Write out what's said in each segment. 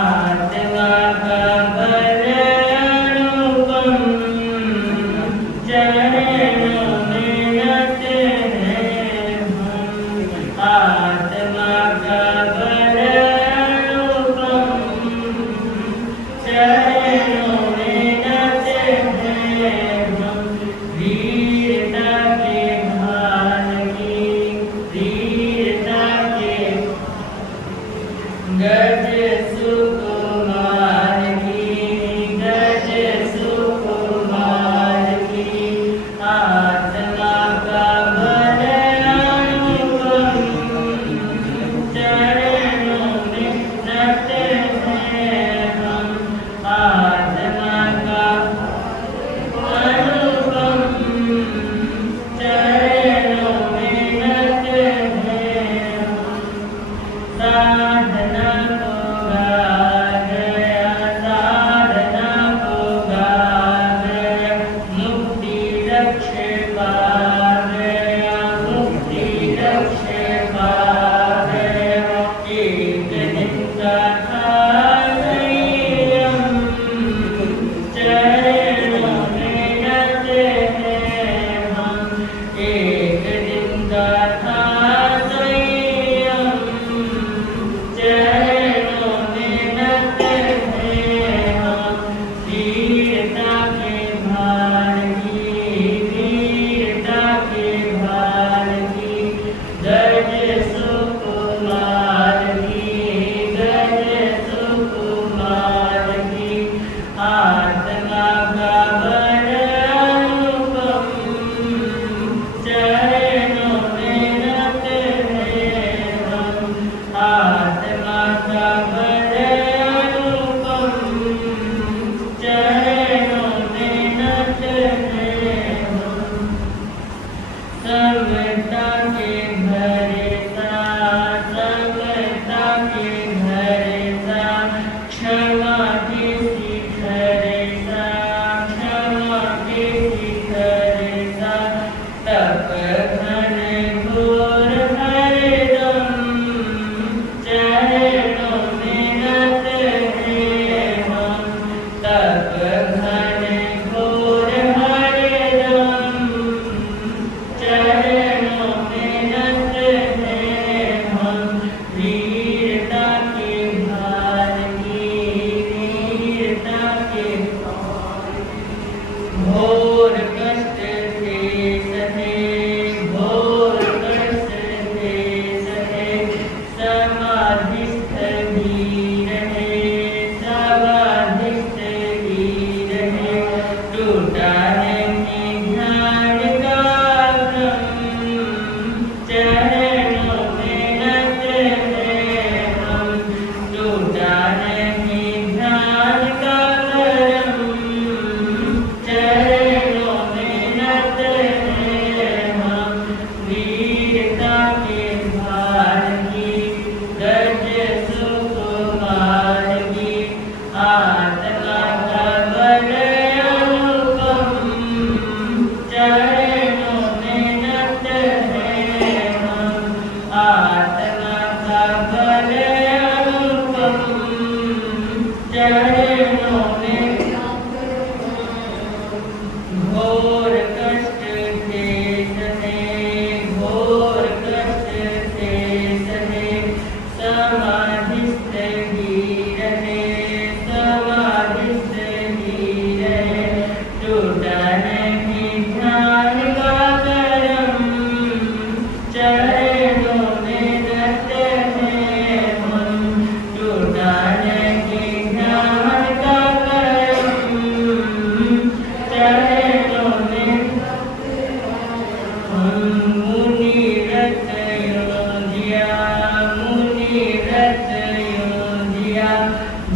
आत्मा का बल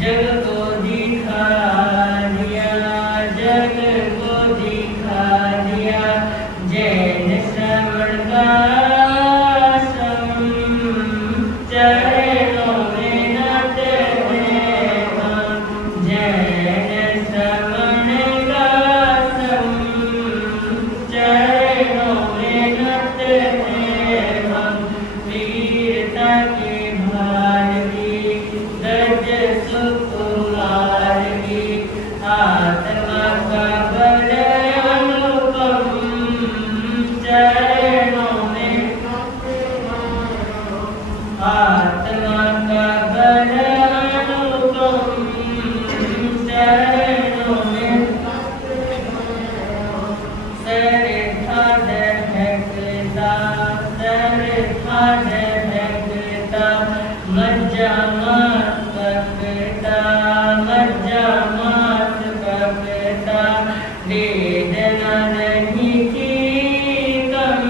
जग को दिखा दिया, जग को दिखा दिया, जैन श्रवण का सम, चरणों में नत हैं हम, जैन श्रवण का सम, चरणों में नत हैं हम, वीरता के भार की गज सुकुमार की, आत्मा का बल अनुपम, चरणों में आत्मा का बल अनुपम, चरणों में सरधा दहकता, सरधा दहकता, मज्जा मास पकता, मज्जा मास पकता, वेदना नहीं थी कम,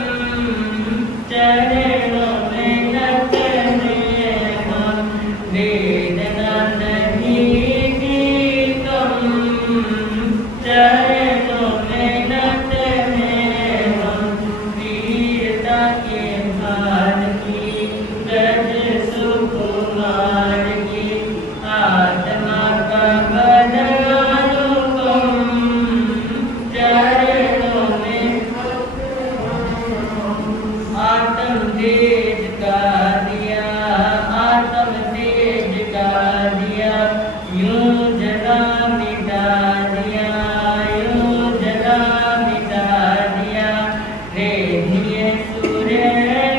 चरणों में नत हैं हम, वेदना नहीं थी कम, चरणों में नत हैं हम, वीरता के भार की गज सुकुमार की, आत्मा का बल अनुपम, चरणों में आत्म तेज का दिया, आत्म तेज का दिया, यूं जला मिटा दिया, यूं जला मिटा दिया, रेडिय सूर्य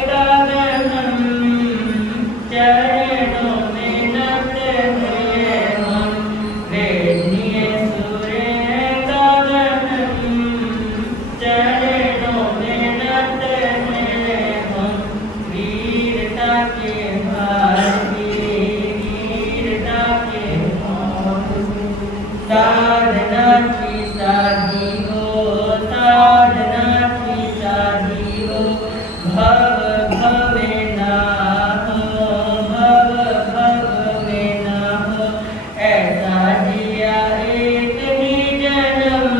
का गगन, चरणों में नत हैं हम, रेडिय सूर्य का गगन, चरणों में नत हैं हम, वीरता के भार की, वीरता के भार की, साधना की साधी हो, साधना की साधी हो, भव भवे ना हो, भव भवे ना हो, ऐसा जिया एक ही जन्म,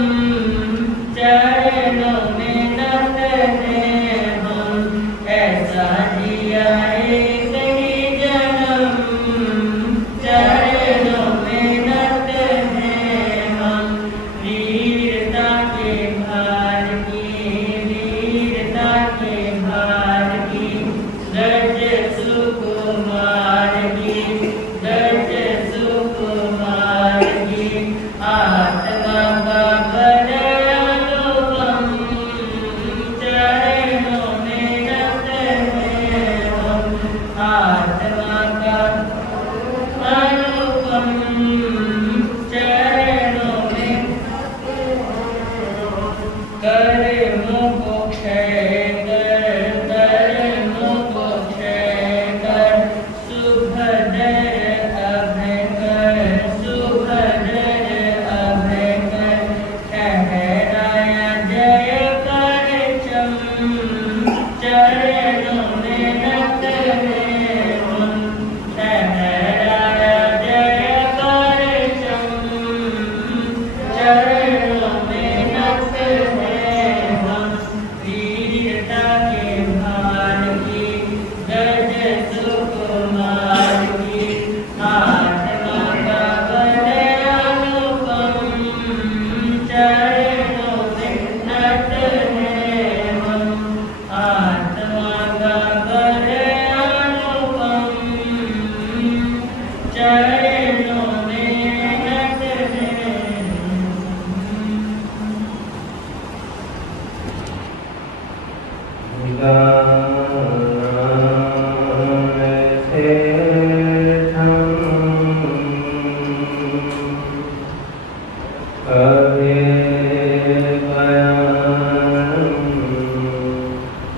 चरणों में नत हैं हम, ऐसा जिया एक ही जन्म, चरणों में नत हैं हम, वीरता के भार की, वीरता के भार की, गज सुकुमार की, गज सुकुमार की, आत्मा का बल अनुपम, चरणों में नत हैं हम, आत्मा का अनुपम, चरणों में कर्मों को क्षय कर, कर्मों को क्षय कर, शुभदर अभय कर, शुभदर अभय कर, ठहराया जय कर चम, चरणों में नत हैं हम, ठहराया जय कर चम, चरणों में नत हैं हम, वीरता के भार की गज सुकुमार की, आत्मा का बल अनुपम, चरणों में नत हैं हम, आत्मा का बल अनुपम, चरणों में नत हैं।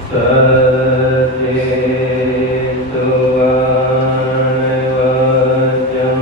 सत्य सुवर्ण वज्रम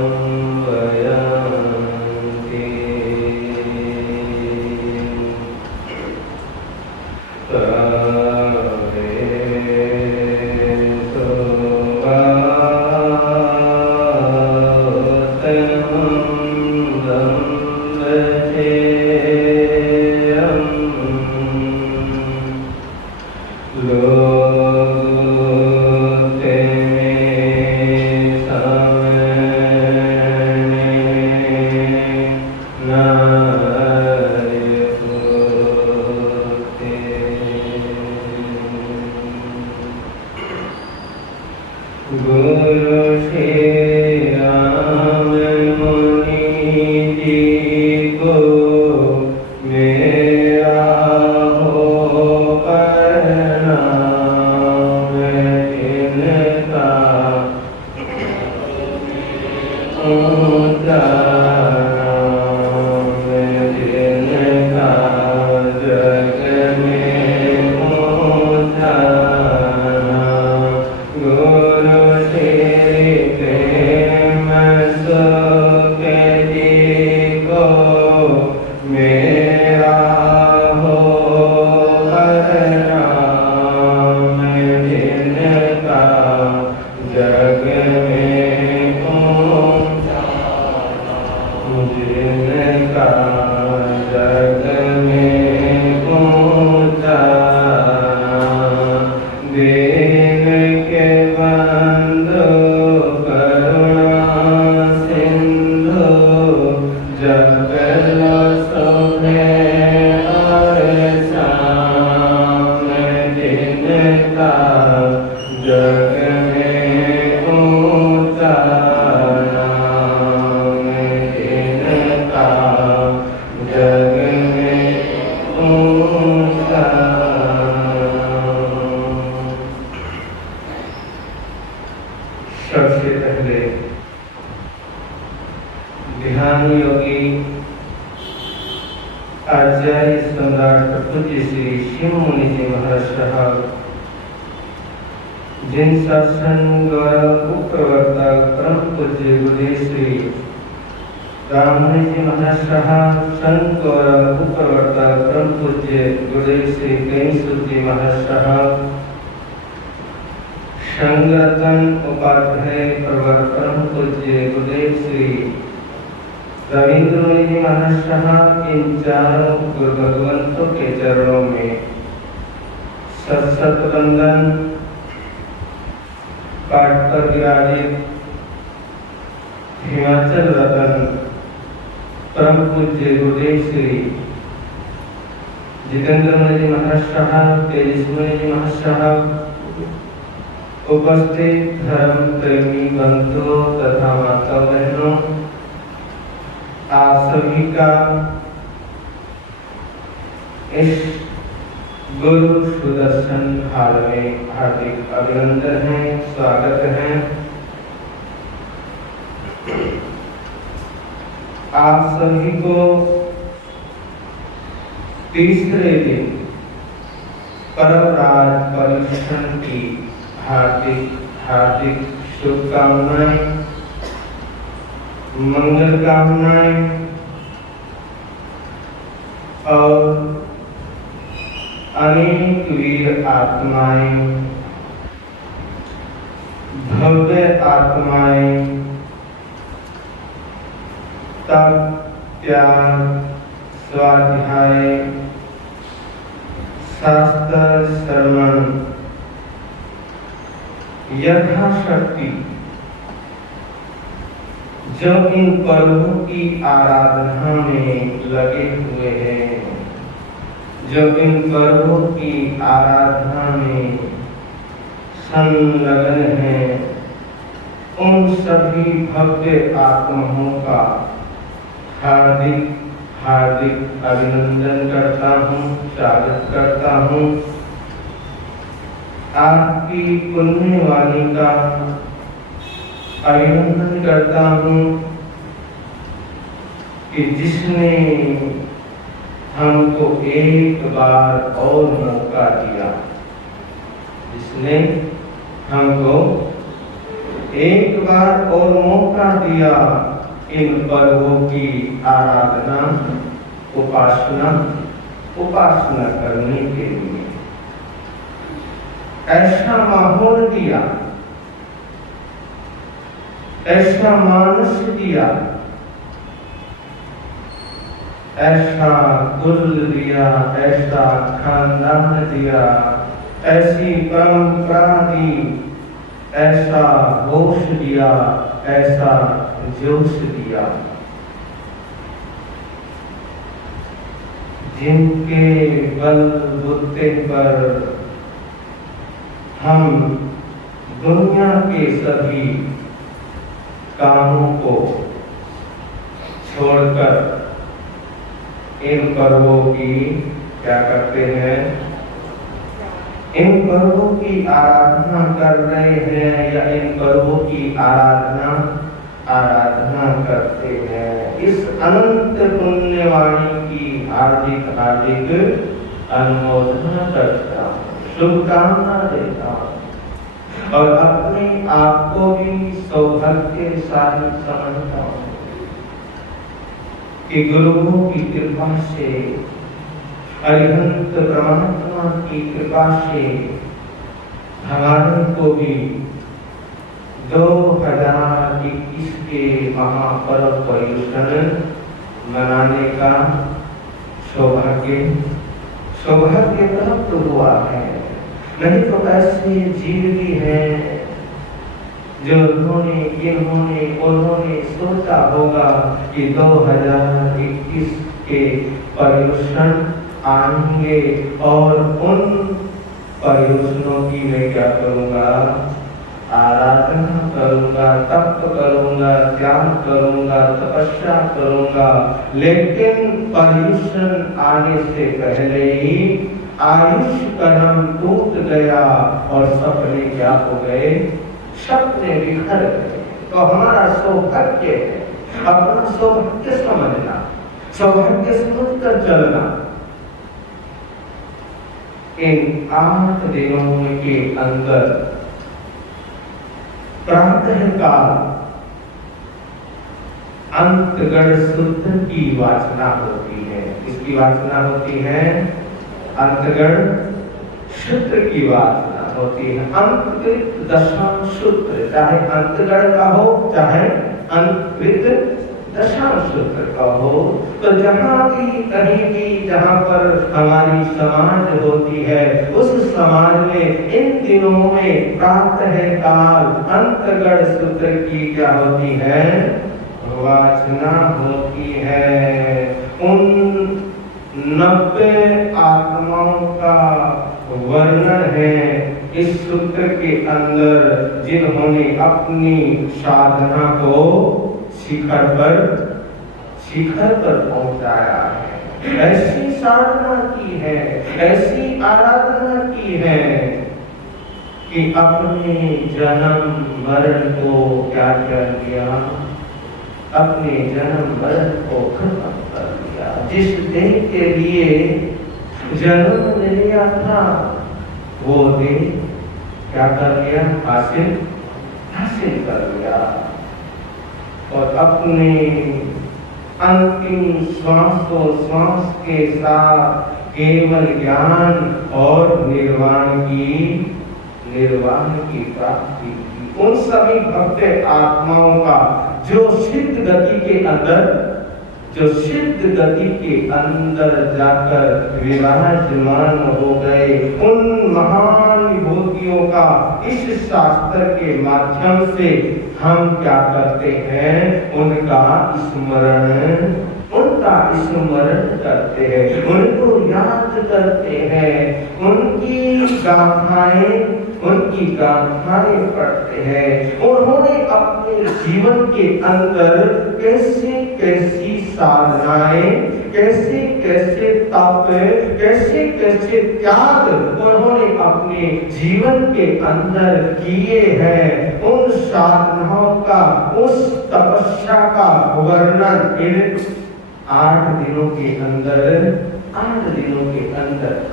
सबसे पहले ध्यान योगी आचार्य सम्राट पूज्य श्री शिव मुनि जी महाराज साहब, जिन शासन गौरव उपप्रवर्तक परम पूज्य गुरुदेव श्री राममुनि जी महाराज साहब, संत गौरव उपप्रवर्तक परम पूज्य गुरुदेव श्री प्रेमसूत जी महाराज साहब, संगरतन उपाध्याय प्रवर परम पूज्य गुरुदेव श्री रविंद्र मुनि जी महाराज साहब, इन चारों गुरु भगवंतों के चरणों में सत वंदन। पाठ पर विराजित हिमाचल रतन परम पूज्य गुरुदेव श्री जितेंद्र मुनि जी महाराज साहब, तेजस्वी मुनि जी महाराज साहब, उपस्थित धर्म प्रेमी बंधुओं तथा माता बहनों, आप सभी का इस गुरु सुदर्शन हाल में हार्दिक अभिनंदन है, स्वागत है। आप सभी को तीसरे दिन परवराज परिश्रम की हार्दिक शुभकामनाएं, मंगल कामनाएं और अनेक वीर आत्माएं, भव्य आत्माएं तप, त्याग, स्वाध्याय, शास्त्र श्रवण यथाशक्ति जो इन पर्वों की आराधना में लगे हुए हैं, जो इन पर्वों की आराधना में संलग्न हैं, उन सभी भव्य आत्माओं का हार्दिक अभिनंदन करता हूँ, स्वागत करता हूँ। आपकी पुण्यवाणी का अभिनंदन करता हूँ कि जिसने हमको एक बार और मौका दिया, जिसने हमको एक बार और मौका दिया इन पर्वों की आराधना, उपासना करने के लिए। ऐसा माहौल दिया, ऐसा मानस दिया, ऐसा कुल दिया, ऐसा खानदान दिया, ऐसी परंपरा दी, ऐसा होश दिया, ऐसा जोश दिया, जिनके बलबूते पर हम दुनिया के सभी कामों को छोड़कर इन पर्वों की क्या करते हैं, इन पर्वों की आराधना कर रहे हैं या इन पर्वों की आराधना आराधना करते हैं। इस अनंत पुण्यवाणी की हार्दिक हार्दिक अनुमोदना करता हूँ, शुभकामना देता हूँ और अपने आप को भी सौभाग्यशाली समझता हूँ कि गुरुओं की कृपा से, अरिहंत परमात्मा की कृपा से हमारे को भी 2021 के महापर्व पर्युषण मनाने का सौभाग्य प्राप्त हुआ है। नहीं तो ऐसे जीव भी हैं जो उन्होंने सोचा होगा कि 2021 के पर्युषण आएंगे और उन पर्युषणों की मैं क्या करूँगा, आराधना करूँगा, तप करूँगा, ध्यान करूँगा, तपस्या करूँगा। लेकिन पर्युषण आने से पहले ही आयुष कदम टूट गया और सपने क्या हो गए, सपने बिखर गए। तो हमारा सौभाग्य है, अपना सौभाग्य समझना, सौभाग्य समझकर चलना। इन 8 दिनों के अंदर प्रातः काल अंतगढ़ सूत्र की वाचना होती है। इसकी वाचना होती है, अंतगढ़ सूत्र की वाचना होती है। अंतकृत दशांश सूत्र, चाहे अंतगढ़ का हो चाहे अंतकृत दशांश सूत्र का हो, तो जहाँ भी कहीं भी जहाँ पर हमारी समाज होती है, उस समाज में इन दिनों में प्रातः काल अंतगढ़ सूत्र की क्या होती है, वाचना होती है। उन 90 आत्माओं का वर्णन है इस सूत्र के अंदर, जिन्होंने अपनी साधना को शिखर पर पहुंचाया है। ऐसी साधना की है, ऐसी आराधना की है कि अपने जन्म मरण को क्या कर दिया, अपने जन्म मरण को खत्म कर दिया। जिस देह के लिए जन्म लिया था वो देह क्या कर लिया, हासिल कर लिया और अपने अंतिम श्वास के साथ केवल ज्ञान और निर्वाण की प्राप्ति की। उन सभी भक्त आत्माओं का जो सिद्ध गति के अंदर जाकर विराजमान हो गए, उन महान विभूतियों का इस शास्त्र के माध्यम से हम क्या करते हैं, उनका स्मरण करते हैं, उनको याद करते हैं, उनकी गाथाएं पढ़ते हैं। उन्होंने अपने जीवन के अंदर कैसी साधनाएं, कैसे तप, कैसे त्याग उन्होंने अपने जीवन के अंदर किए हैं। उन साधनाओं का, उस तपस्या का वर्णन इन 8 दिनों के अंदर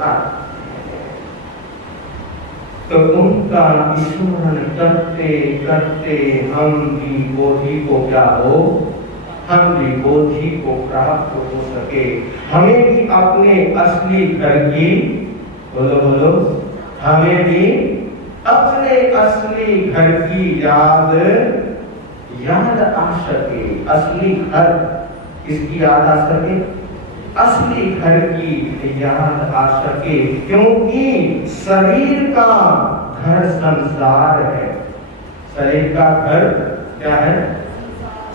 आता। तो उनका स्मरण करते करते हम भी बोधि को प्राप्त हो सके। हमें भी अपने असली घर की बोलो हमें भी अपने असली घर की याद आ सके। असली घर किसकी याद आ सके, असली घर की याद आ सके, क्योंकि शरीर का घर संसार है। शरीर का घर क्या है,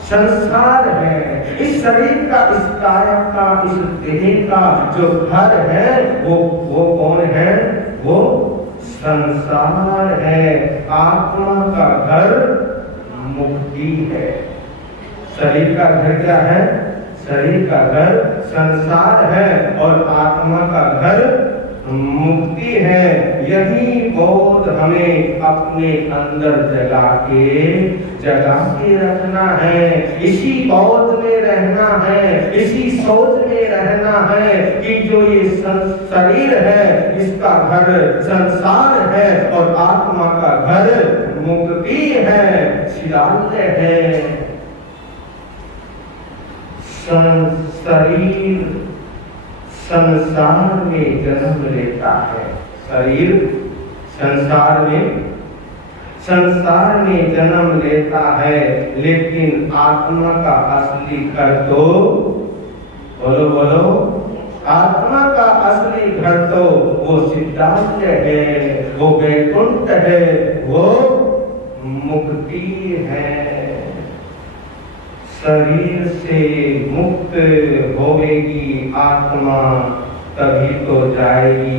संसार है। इस शरीर का, इस काया का, इस देह का जो घर है वो कौन है, वो संसार है। आत्मा का घर मुक्ति है। शरीर का घर क्या है, शरीर का घर संसार है और आत्मा का घर मुक्ति है। यही बोध हमें अपने अंदर जगा के रखना है, इसी बोध में रहना है, इसी सोच में रहना है कि जो ये शरीर है इसका घर संसार है और आत्मा का घर मुक्ति है, चिरालय है। शरीर संसार में जन्म लेता है, शरीर संसार में जन्म लेता है, लेकिन आत्मा का असली घर तो बोलो आत्मा का असली घर तो वो सिद्धांत है, वो वैकुंठ है, वो मुक्ति है। शरीर से मुक्त होगी आत्मा, तभी तो जाएगी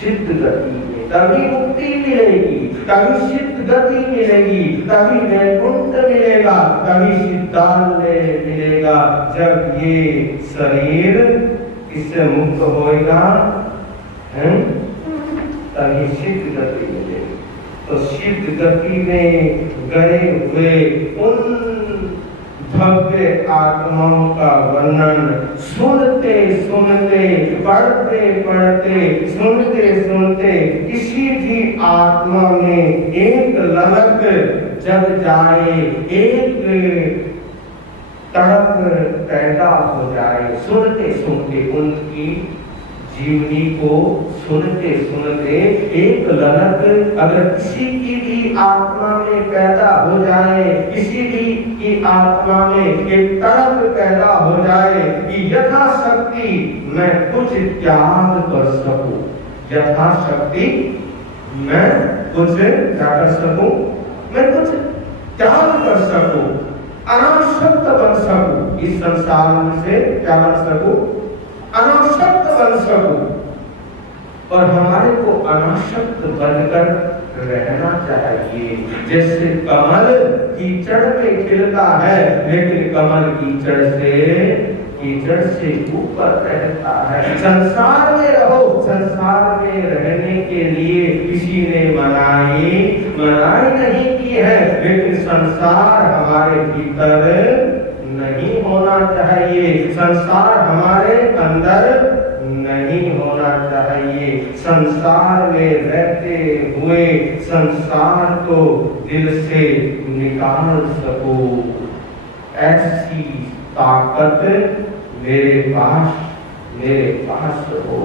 सिद्ध गति में, तभी मुक्ति मिलेगी, तभी सिद्ध गति मिलेगी, तभी वैकुंठ मिलेगा, तभी सिद्धालय मिलेगा। जब ये शरीर इससे मुक्त होएगा तभी सिद्ध गति मिलेगी। तो सिद्ध गति में गए हुए उन भव्य आत्माओं का वर्णन सुनते सुनते, पढ़ते पढ़ते, सुनते सुनते किसी भी आत्मा में एक ललक जग जाए, एक तड़प पैदा हो जाए। सुनते सुनते उनकी जीवनी को सुनते सुनते एक ललक अगर किसी की भी आत्मा में पैदा हो जाए, किसी भी की आत्मा में एक तड़प पैदा हो जाए कि यथाशक्ति मैं कुछ त्याग कर सकूं, यथाशक्ति मैं कुछ क्या कर सकूं, मैं कुछ त्याग कर सकूं, अनासक्त बन सकूं, इस संसार में से क्या बन सकूं, अनासक्त बन सकूं। और हमारे को अनासक्त बनकर रहना चाहिए। जैसे कमल कीचड़ में खिलता है, लेकिन कमल कीचड़ से ऊपर रहता है। संसार में रहो, संसार में रहने के लिए किसी ने मनाही नहीं की है, लेकिन संसार हमारे भीतर नहीं होना चाहिए, संसार हमारे अंदर नहीं होना चाहिए। संसार में रहते हुए संसार को दिल से निकाल सको, ऐसी ताकत मेरे पास हो,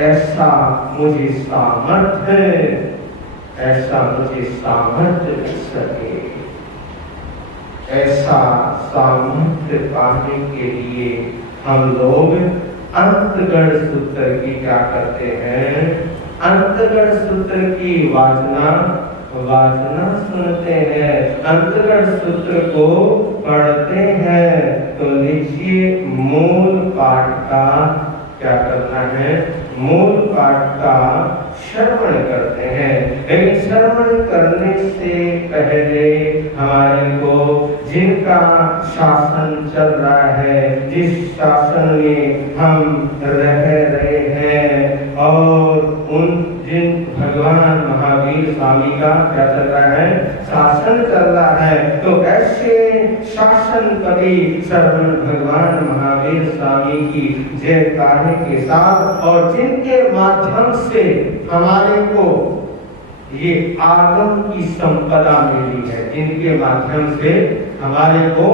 ऐसा मुझे सामर्थ्य मिल सके। ऐसा सामर्थ्य पाने के लिए हम लोग अंतगढ़ सूत्र की क्या करते हैं, अंतगढ़ सूत्र की वाचना सुनते हैं, अंतगढ़ सूत्र को पढ़ते हैं। तो लीजिए मूल पाठ का क्या करना है, मूल पाठ का श्रवण करते हैं। लेकिन श्रवण करने से पहले हमारे को जिनका शासन चल रहा है, जिस शासन में हम रह रहे हैं, और उन जिन भगवान महावीर स्वामी का क्या चल रहा है, शासन चल रहा है, तो ऐसे शासनपति श्रवण भगवान महावीर स्वामी की जयकारे के साथ, और जिनके माध्यम से हमारे को ये आगम की संपदा मिली है, जिनके माध्यम से हमारे को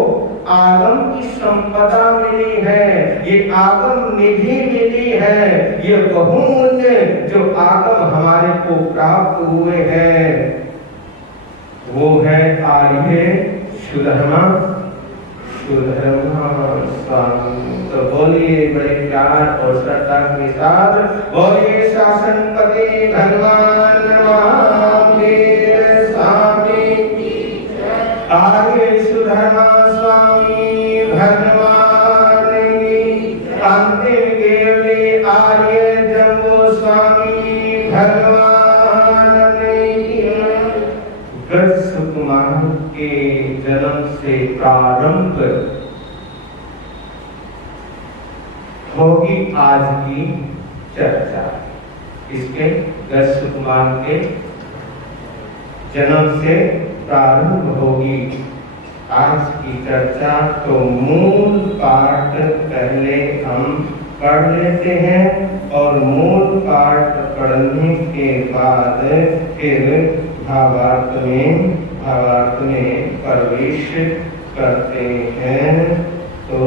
आगम की संपदा मिली है, ये आगम निधि मिली है, ये बहुमूल्य जो आगम हमारे को प्राप्त हुए हैं, वो है आर्य सुधर्मा स्वामी। तो बोलिए बड़े प्यार और श्रद्धा के साथ, बोलिए शासनपति भगवान महावीर स्वामी आर्य सुधर्मा स्वामी भगवान की, अंतिम केवली आर्य जम्बो स्वामी भगवान की। गज सुकुमार के जन्म से प्रारंभ होगी आज की चर्चा। इसके गस्स कुमार के जन्म से प्रारंभ होगी आज की चर्चा। तो मूल पाठ पहले हम पढ़ लेते हैं और मूल पाठ पढ़ने के बाद फिर भावार्थ में प्रवेश करते हैं। तो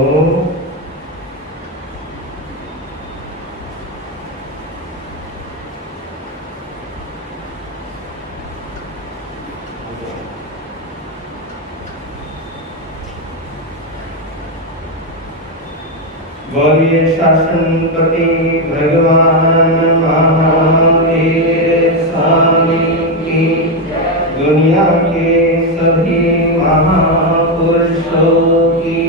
बोलिए शासनपति भगवान महावीर स्वामी की, दुनिया के सभी महापुरुषों की।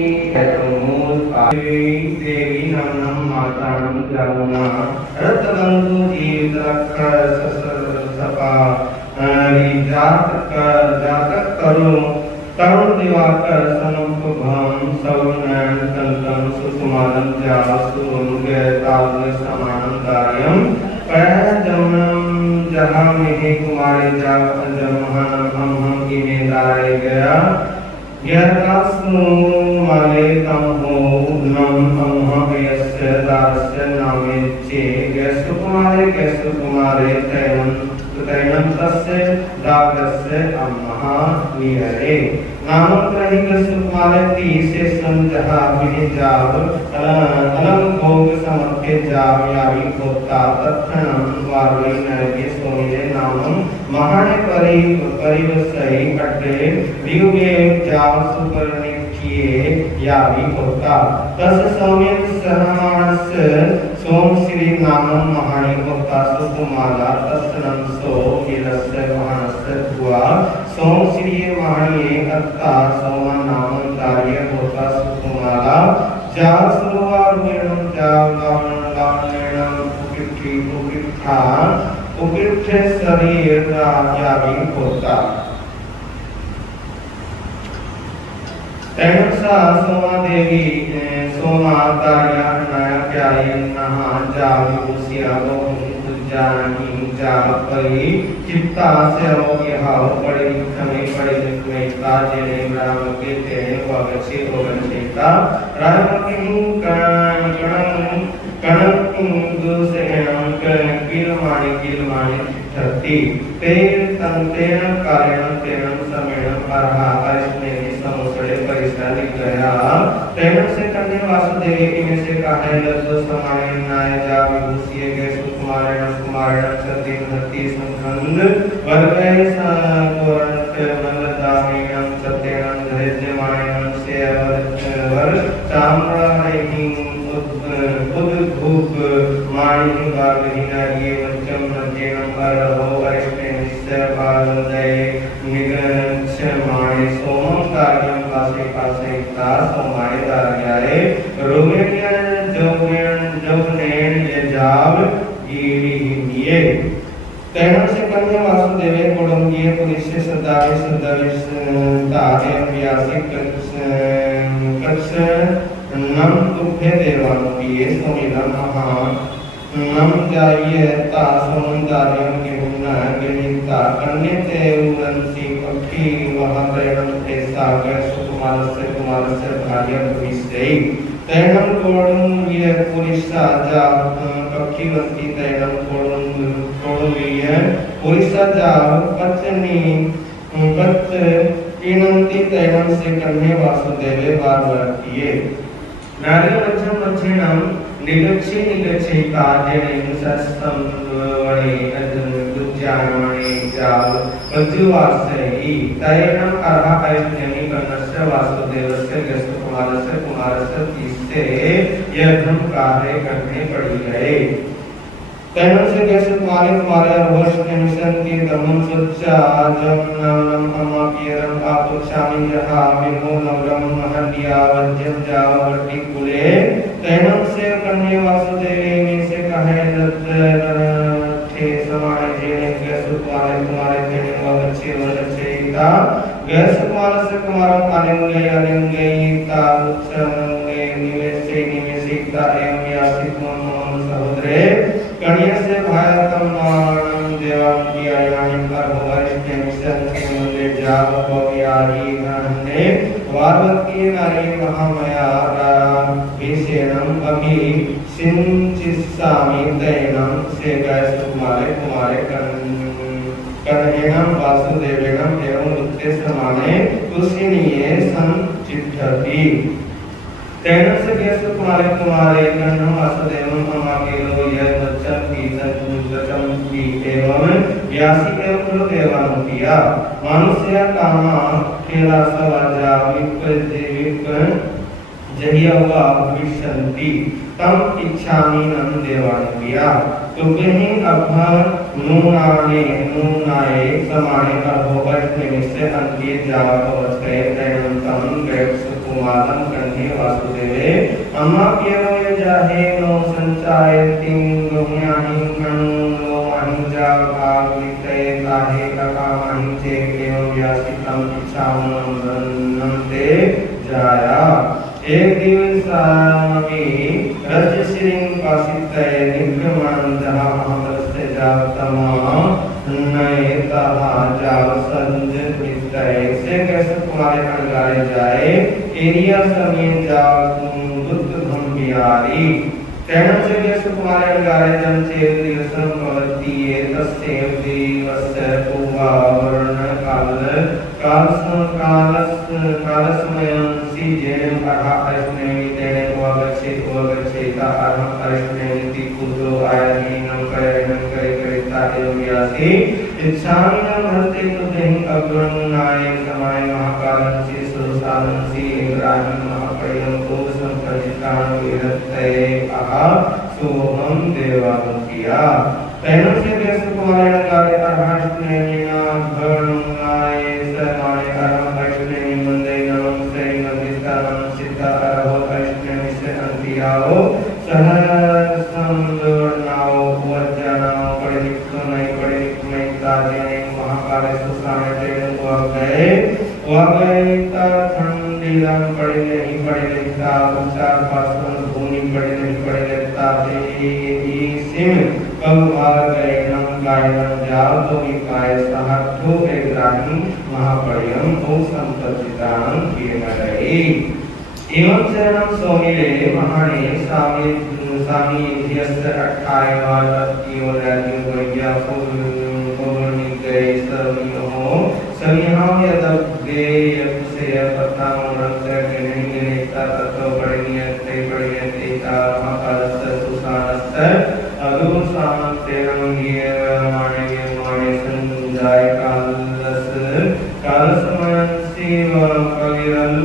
देवी नमः मातां जमुना रतबंधु जीवदक्ष सपा जातक करुण तरुण दिवाकर समम शुभम सवनयन तंत्रम सुकुमारम जासुरम गयतावल समानम दार्यम पैजमनम जहाँ में कुमारी जमहनम हम इने दारे गया यदास्नु माले तम हो नम हम यस्य दास्य नामे चे गैसु कुमारे तैनम तस्य दागस्य अम्महा निहरे नामत्रहि गैसु कुमारे तीसे संजहा विहि जाव अलम भोग समर्थे जाव यावी भोक्ता तत्थनम वारुई नरके सोमिले नामम महाने परिवसई अड्डे वियुगे जाव सुपर्णिकिये यावी भोक्ता तस सौम्यत सहमानस सोम श्री नामम महाने भोक्ता सुकुमाला तस्सनम सो विलस्य महानस्य हुआ सोम श्री महाने अत्ता सोमा नामम कार्य भोक्ता सुकुमाला जा सुवारुणम जाव लावणम उपिठा उपयुक्त शरीर यावी भोक्ता तैनसा सोमा देवी सोमा तार्या नया प्यारी नहा जावी उसिया जानी जापरी चित्ता से यहां पड़े खमे पड़े में ताजेने राम के तेने वगछे वगछेता राम की कणम दुसेनम किलमानी ठत्ती तेन तंतेन कारणम तेनम समेणम अरहा अरिष्णे समुसड़े परिसर गया तेन से कन्या वासुदेवी इनमें से कहा लज्जो समाने नाय जा विभूषिये गए कुमारण सती धरती संखंड वर्गय सागोरत मलदामियम सत्यनम धैर्यमायम से वर चामड़ाहि उद्भूप माणि बागहिना ये वचम नजेनम अरहो अरिष्णे निश्चय बालोदय निगच्छ माणि सोमं कार्यम पासे ता सोमाय दार्याय रोमेण्य जौनेन यजाव गिरिहिन्ये तैनम से कन्या वासुदेवे कोडंगिये पुलिसे सदावे तारे व्यासी कक्ष नम तुभ्य देवानुपिये सोमिलम महा नम जाये ता सोमदार्यम गिरिता कन्यते उरंसी पक्षी वहाँ तैनम ते सागर सुकुमारस्य भार्या भविष्यति तैनम कोडं ये पुलिसा जा पक्षीवंती तैनम कोडं ये पुलिसा जा पत्नी पत्त इनंती तैनम से कन्या वासुदेवे वारवर्तिये नारी वचनम निगच्छे ताजेने सस्तम वणे दुज्जानवणे जाव वज्जुवासई तैनम अरहा अयज्ञनि कर्णस्य वासुदेवस्य गस्स कुमारस्य तीसरे यह धर्म कार्य करने पड़ी गए तैनम से गस्स कुमारे रोहस निमिषन की धर्मम सच्चा जमनम अमापियरम आपुक्षामि जहा विमो नवरम महदिया वज्जम जाववर्ती कुले तैनम से कन्या वासुदेवी में से कहे थे समाने जेने गस्स कुमारे तेने वगच्छे वगच्छेता गस्स कुमारम आलिंगे ता उच्चंगे निवेशिता एवं यासित मम सहोदरे पार्वती नारी महामया विषेणम अभि सिंचिस्सामि तैनं से गैस कुमारे कन्हेनम वासुदेवेनम एवं उत्तेश्य माने कुशिनीये संचिद्धति तेन से गैस कुमारे कन्हम वासुदेवम अमाकेलो यह वचन की एवं व्यासी एवं कुल देवानुपिया मनुष्य कामा खेला सवाजा विप जहियवा भविष्यन्ति तम इच्छामि नम देवानुपिया तुभ्यहि अभ्य नूनाये समाने अभो अष्टमिस्य अन्त्ये जाववस्ते तैनं तं वैक्षकुमारं कन्हे वासुदेवे अमाप्यवो यजाहे नो संचायति गुह्याहि मनो अहिंजाभाविते ताहे ककामहि चेकेवं व्यासितं इच्छामनं ते जाया एक दिवसामि रजश्रीं पासितये निभ्यमानतः महाबलस्य जातमा नयतः जावसंजृतये से कैसे कुमारे अंगारे जाए एरिया समीन जावुद्ध बिहारी तेन से कैसे कुमारे अंगारे जन चेत दिवसं भवति ये तस्यैव दिवस्य पूर्वावरण कालसमयं जेन अहा अरिष्णेमि तेने वगच्छेता अहम अरिष्णेमिति कुतो आयहीनं करिता एवं व्यासी इच्छामि न भरते तुभ्यं अग्रणाय समाय महाकालंसि सुरसालंसि इंद्राणि महापयं कोशंपजितान् विरतये अहा सोहं देवानुपिया तेन से व्यस्त कुमारेण कार्य अरिष्णेमि न भरणाय समाय अहम अरिष्णेमि मंदेनं सहस्रंदुर्नाओ वज्रनाओ पढ़े लिख ताजेने महाकाले सुसाने तेन वगैता ठंडीलम पढ़े लिखता उच्चार पासन भूमि पढ़े लिखता सिम कवभार गायनम जाल तो विकाय सहत्थो एग्राही महापरियम ओ संपत्तिदान किए एवं शरणं सोमिले महाने सामी यस्य अट्ठायवादत्यो राज्यो वैया पूर्णिके समिहो यदग्गे यक्षय पतामरस्य गणिता ततो पढ़ियते ता महाकालस्य सुसानस्य अदुसानतेनं माने संजाय कालसमयंसि कविरल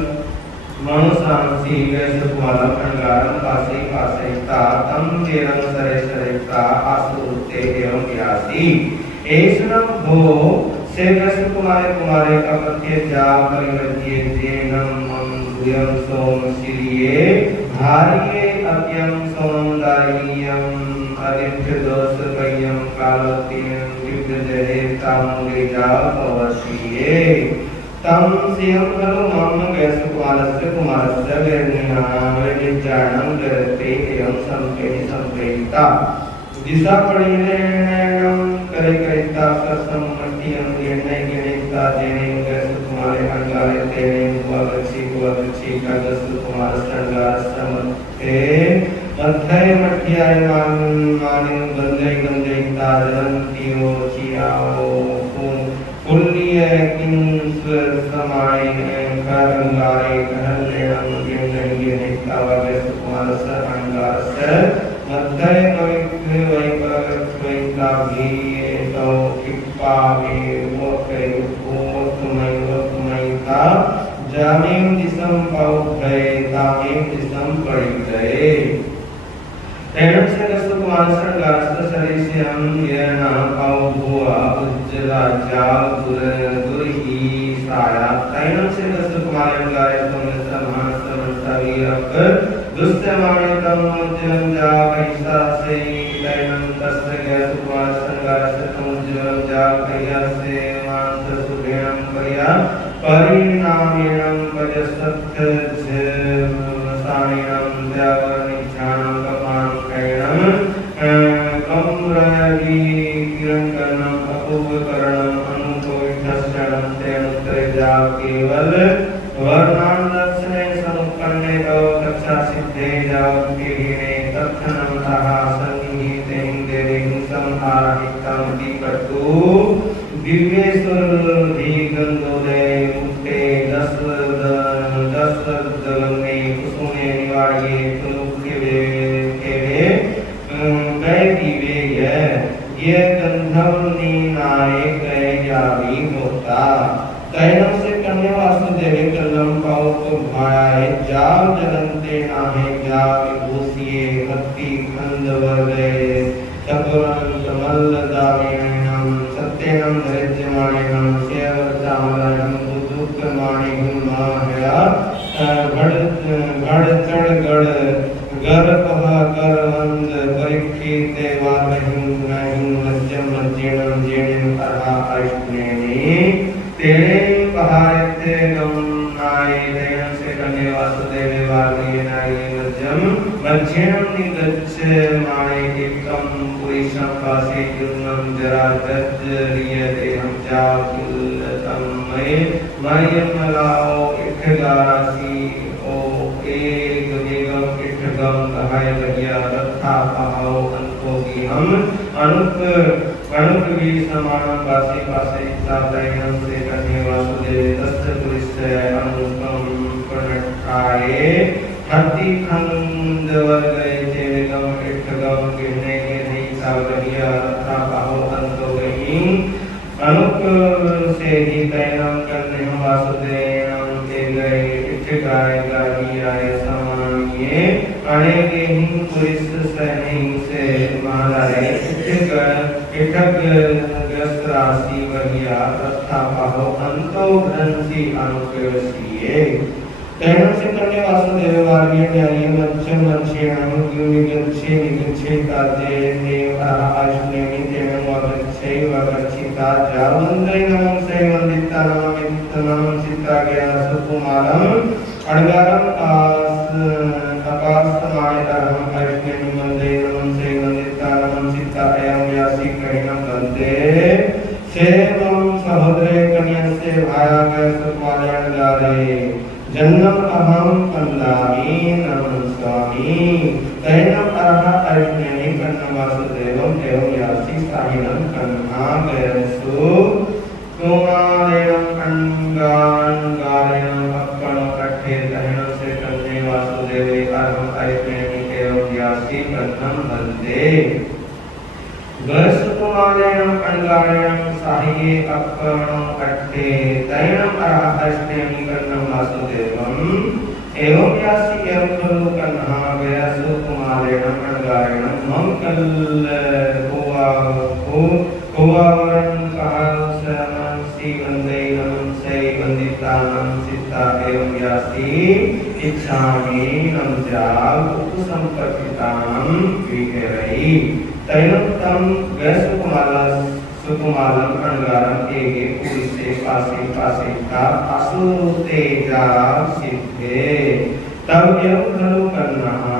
मनुसांसी वैश्वकुमारं अंगारं पासयिता तं जेरं सरेता आसुते एवं व्यासी ऐसनं भो से वैश्वकुमारे अपत्ये जा परिवर्त्ये जेनं मंदुयं सोमशिरिये धारिये अत्यं सौंदर्यं आदित्य दोष कयं कालतीं विद्यते तामुले जा पवसिये तम सियं खलु मम वैश्वकुमारस्य वैज्ञानं करते एवं संप्रेता दिशा पढ़िनेनं करिता ससम्मतियं निर्णय गणिता जेने वैश्वकुमारे अंगारे तेने वगच्छी वैश्वकुमारस्य अंगारस्य मध्य मध्याय माने गंधे ताजंतियो चियाओ पुल्लिय किंस्वर समाय करंगारे कहलेनं गेंगे निता वैश्वकुमारस्य अंगारस्य मध्य वैपरत्वैता भीये तो किप्पावे वोकैता जामें दिसं पाउभय तामें दिसं परिजये तेनं से वैश्वकुमारस्य अंगारस्य शरीरस्यं येन पाउभुआ उज्ज्वला जाल दुर्हि साया तेनं से वैश्वकुमारस्य अंगारस्य महासमंतवीरक दुष्टमाने तम उज्ज्वलं जा कैसा से तेनं तस्य वैश्वकुमारस्य अंगारस्य उज्ज्वलं जा कैया से मानस सुभेनं पर्या परिणामेनं पजसत्य सानेनं देवनिच्छानं कपानं कैनं कम्रवि किरणकरणं अपूर्वकरणं अनुकोविधस्यनं तेनुत्तरे जा केवल वर्णान् तो तक्षा सिद्धे जावत्तिहीने तत्थनं तहा सन्निहितेन देवीं समाहितं दीपतु दिव्येश्वरधिगन्धोदय मुक्ते दशदलने कुसुमे निवार्ये तुलुक्तिवे गए दीवे ये गंधवनी नाये गए जावी होता तैनम से कन्या वासुदेवे कलम पाओ तो भाई जाव जलंते नाहे जाव विभूषिये भक्ति खंडवदे चतुरं कमल दामिनम सत्यनम धैर्यमाणिनम सेवचामरणम दुदुक्तमाणि गुणमाहया घड़ चढ़ गढ़ गर पह कर वंद परीक्षिते वारहिं नहीं लज्जम लज्जेणं जेणं अरहा अष्टनेनि तेरे पहाड़ते गमनाय तेनं से कन्या वासुदेवे वार्ये नाये लज्जम मध्यम निगच्छ माणे एकम पुरुषं पासे जुर्मं जरा जज्जरियते हम जाकुलतम मयम लाओ इठगारासी ओ एक वेगम इठगम कहाय लगिया रथा पहाओ अंतो की हम अनुप भी समानं पासे पासे सातयनं से कन्या वासुदेव तस्य पुरुषे अनुपम प्रणठाये हति खंड वर्गये चेगम इठगम गिरने के नहीं सावरिया रथा पहाओ अंतो गई अनुप से ही तैनाम करने वासुदेवं के गए इठगाय गाहियाय समानिये अनेक ही पुरुष सहनी से महाराय इठग गस्त्रासी वहिया तथा पाहो अंतो भ्रंसी अनुकसिये तैनं से कन्या वासुदेव वार्ये न्यायी मध्यम मध्येणं निगच्छे निगच्छे ताजे देवता आश्नेमि तेनं वगच्छे वगच्छिता जावंदे नमं से वंदिता नमं चित्ता ज्ञान सुकुमारं अणगारं आकाशमाय अहं आश्नेमि वंदे नमं से वंदिता नमं चित्ता अयं व्यासी कहिनं वंदे सेवं सहोदरे कन्यस्य भायाग सुकुमारं गारे जन्नम अहम कंदामी नमः स्वामी तैनम अरहा अष्टनेमि कन्ना वासुदेवम एवं यासी साहिनं कन्हा गयसु कुमारेणं कंगारेणं अपकणं कट्ठे तैनं से कन्ने वासुदेवे अहम अष्टनेमि एवं यासी कन्नं वंदे गसुकुमारेणं कंगारेणं साहिये अपकणं कट्ठे तैनं अरहा अष्टनेमि कन्नं वासुदेवम् एवं यासी एवं खलु कन्हा गयसु कुमारेणं कंगारेणं मम कल कुवावरं कहसमंसि वंदे नमं से वंदितानं चित्ता एवं यासी इच्छामि नम जाग उपसंपत्तितानं विहरहि तैनं तं सुकुमारं कंगारं एगे पुरुषे पासे पासे का असुते जा सिद्धे तब एवं खलु कन्हा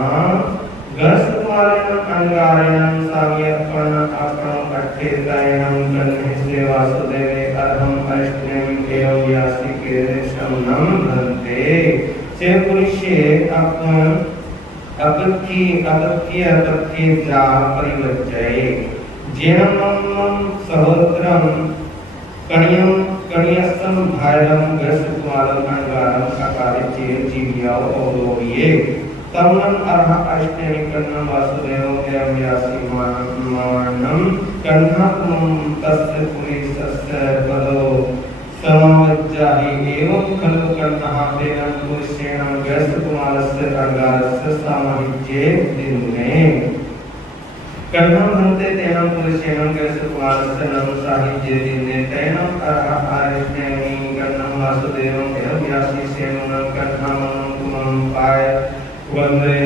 गसुकुमारेण कंगारेण साम्यपन अपनं कट्ठे तैनं कन्हे से वासुदेवे अहं अष्टनेमि एवं यासी केशं नम भन्ते से पुरुषे अपत्य जा परिवज्जये जेनमं सहोत्रं कणियस्तं भायलं गसुकुमारं कंगारं अकारिचे जीव्याव औरोहिये तमन अरहा अष्टनेमि कन्नं वासुदेवं एवं यासी मानं कन्हात्मं तस्य पुरुषस्य पदो समावज्जाहि एवं खलु कन्हा तेनं पुरुषेण गसुकुमारस्य कंगारस्य सामहिज्ये दिने कन्हा भन्ते तेनं पुरुषेण गसुकुमारस्य नम साहिज्ये दिने तैनं अरहा अष्टनेमि कन्नं वासुदेवं एवं यासी सेवनं कन्हामनं तुमं पाय वंदे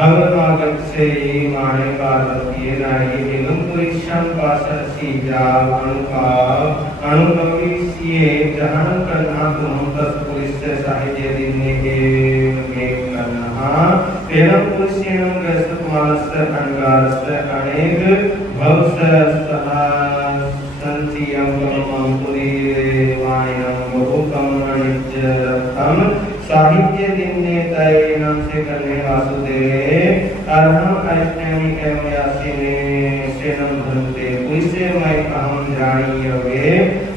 हवनागच्छे माणे पार्वतीये नाये एवं पुरुषं पाससी जाव अनुपविष्ये जहन कन्हा तुमं तत्पुरुषस्य साहिज्ये दिने एवं कन्हा तेनं पुरुषेण गसुकुमारस्य कंगारस्य अनेक भवस्य संचियं परमं पुरीवाणिनं बहुकं अनित्यरथं साहिज्ये दिने तय नाम से करने वासुदेव अरहम ऐष्णेमी एवं यासिने सेनम धनुते कुइसे मैं अहम जानी योगे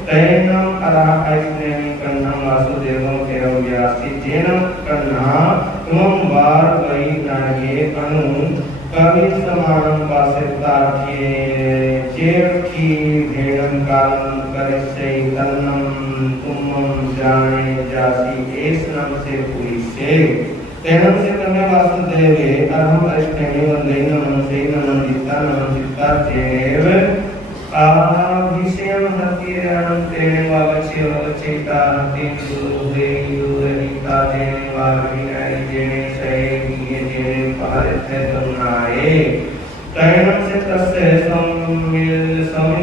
तैनम अरह ऐष्णेमी कन्नम वासुदेवम एवं यासि जेनम कन्ना तुम वार वै नागे अनु कवि समानं पासितार्थे चेर्थी भेदं कालं करिष्ये तन्नं तुमं जाने जासि एसनं से पुलिसे तेनं से कन्या वासुदेवे अहम अष्टमी वंदे नमस्ते नमस्ता नमस्ता देव आभिषेम हतिरं तेन वावच्य वचिता हतिं दुरे युरिता तेन वाविनाय जेने शैलिये जेने पारथे तन्नाये तैनं से तस्य समिल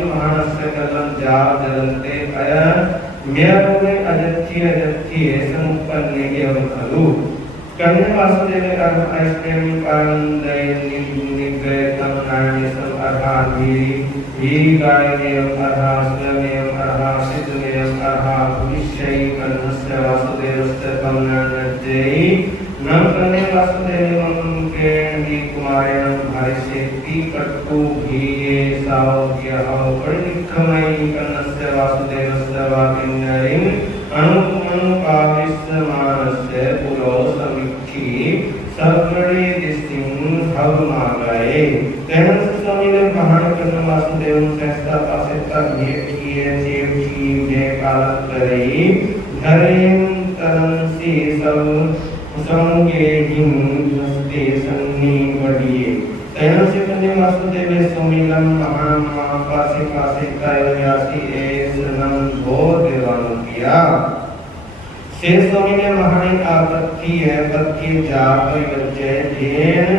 महानस्य कलं जाव जलते अयं म्यरुवे अजत्थि समुपन्ने एवं खलु कन्या वासुदेवे अहम ऐष्णेमी पारंदय निग्रहं नान्यसम अर्हाभि ही गायनेयम अर्हा स्वयमेयम अर्हा सिद्धमेयम अर्हा भविष्यै कन्हस्य वासुदेवस्य कमनज्जै न कन्या वासुदेवं केणि कुमारेण भारिष्यति कट्टु भीये सावज्ञः परिनिखमयि कन्हस्य वासुदेवस्य वाकिन्नरिं अनुकाविष्यमानस्य पुरो समिक्षि सगणे दिस्तिं भवमागये तेन स्वामीने पहाड़ करने वासुदेव सहस्ता पासे तक भेंट किए चेवची भें कालक करई धरें तरंसी सब संगे हिम हस्ते सन्नी बढ़िए तेन से कन्या वासुदेव सुमिलम महामा पासे पासे तययासी एस नम भो देवानुपिया से स्वामी ने महानी आपत्ति है पत्ति जाप बच्चे धेन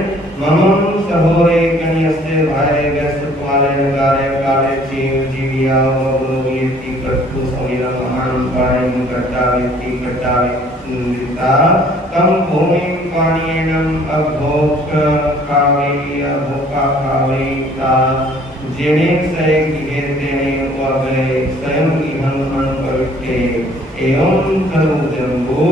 ममं सहोरे कन्यस्य भाये गस्वाले नगारे काले जीव जीविया वगुरुयति कट्टु समिला महान पाणिं कट्टाविति कट्टाविता कम भूमि पाणियेनम अभोक खावे का जेने से गिहे तेने वगरे स्वयं इहं अनुपवित्ते एवं खलु जम्बो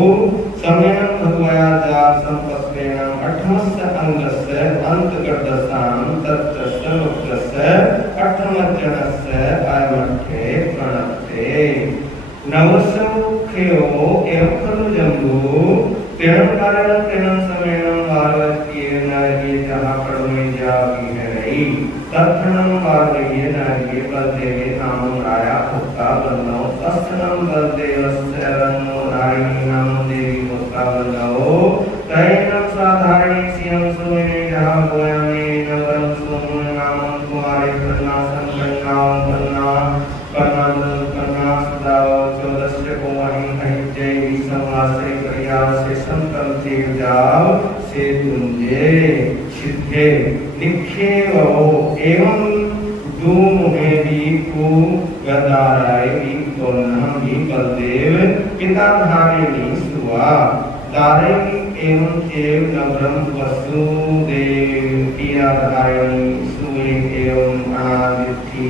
समयं भगवया जा संपत्तेनं अठमस्य अंगस्य अंतकर्दसां तत्तस्य मुक्तस्य अठमज्जनस्य अयमठे प्रणत्ते नवसमुख्यो एवं खलु जम्बो तेनं कारणं तेनं समयनं वारवत्येन ये जहाँ पड़ों जा विहरई तत्णं वारवये नारिये बलदेवे नामं राया होता बन्नो तत्णं बलदेवस्य रन्नो नारिणी नामं देवी होता बन्नो तैनं साधारणी सियं सुमिने जहाँ गोयामे नवरं सोमु नामं कुमारे कन्ना संकन्नां कन्ना सदाओ चौदस्य कुमारी अहित्यै विसंवासे करियावसे संकल्प तीर जाओ से तुंजे सिद्धे निक्षेवो एवं दूमुहे भी कु गदाराय भी तोन्नम भी बलदेव पिता धारिणी सुवा दारिणी एवं चेव नवरम वसुदेव पिया धारिणी सुवे एवं अनादिथि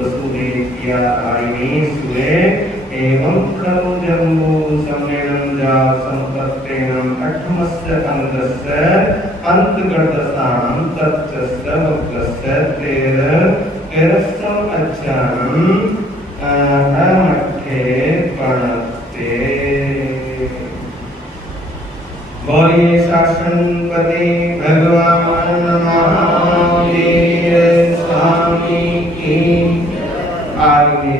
वसुदेव पिया धारिणी सुवे एवं खलु जम्बो सम्मेलन जा संपत्तेनं अठमस्य अंगस्य अंतगर्दसां तच्चस्य वक्त्रस्य तेरस्सम अच्छानं अमठे प्रणत्ते बोलिए शासनपति भगवान महावीर स्वामी की आगे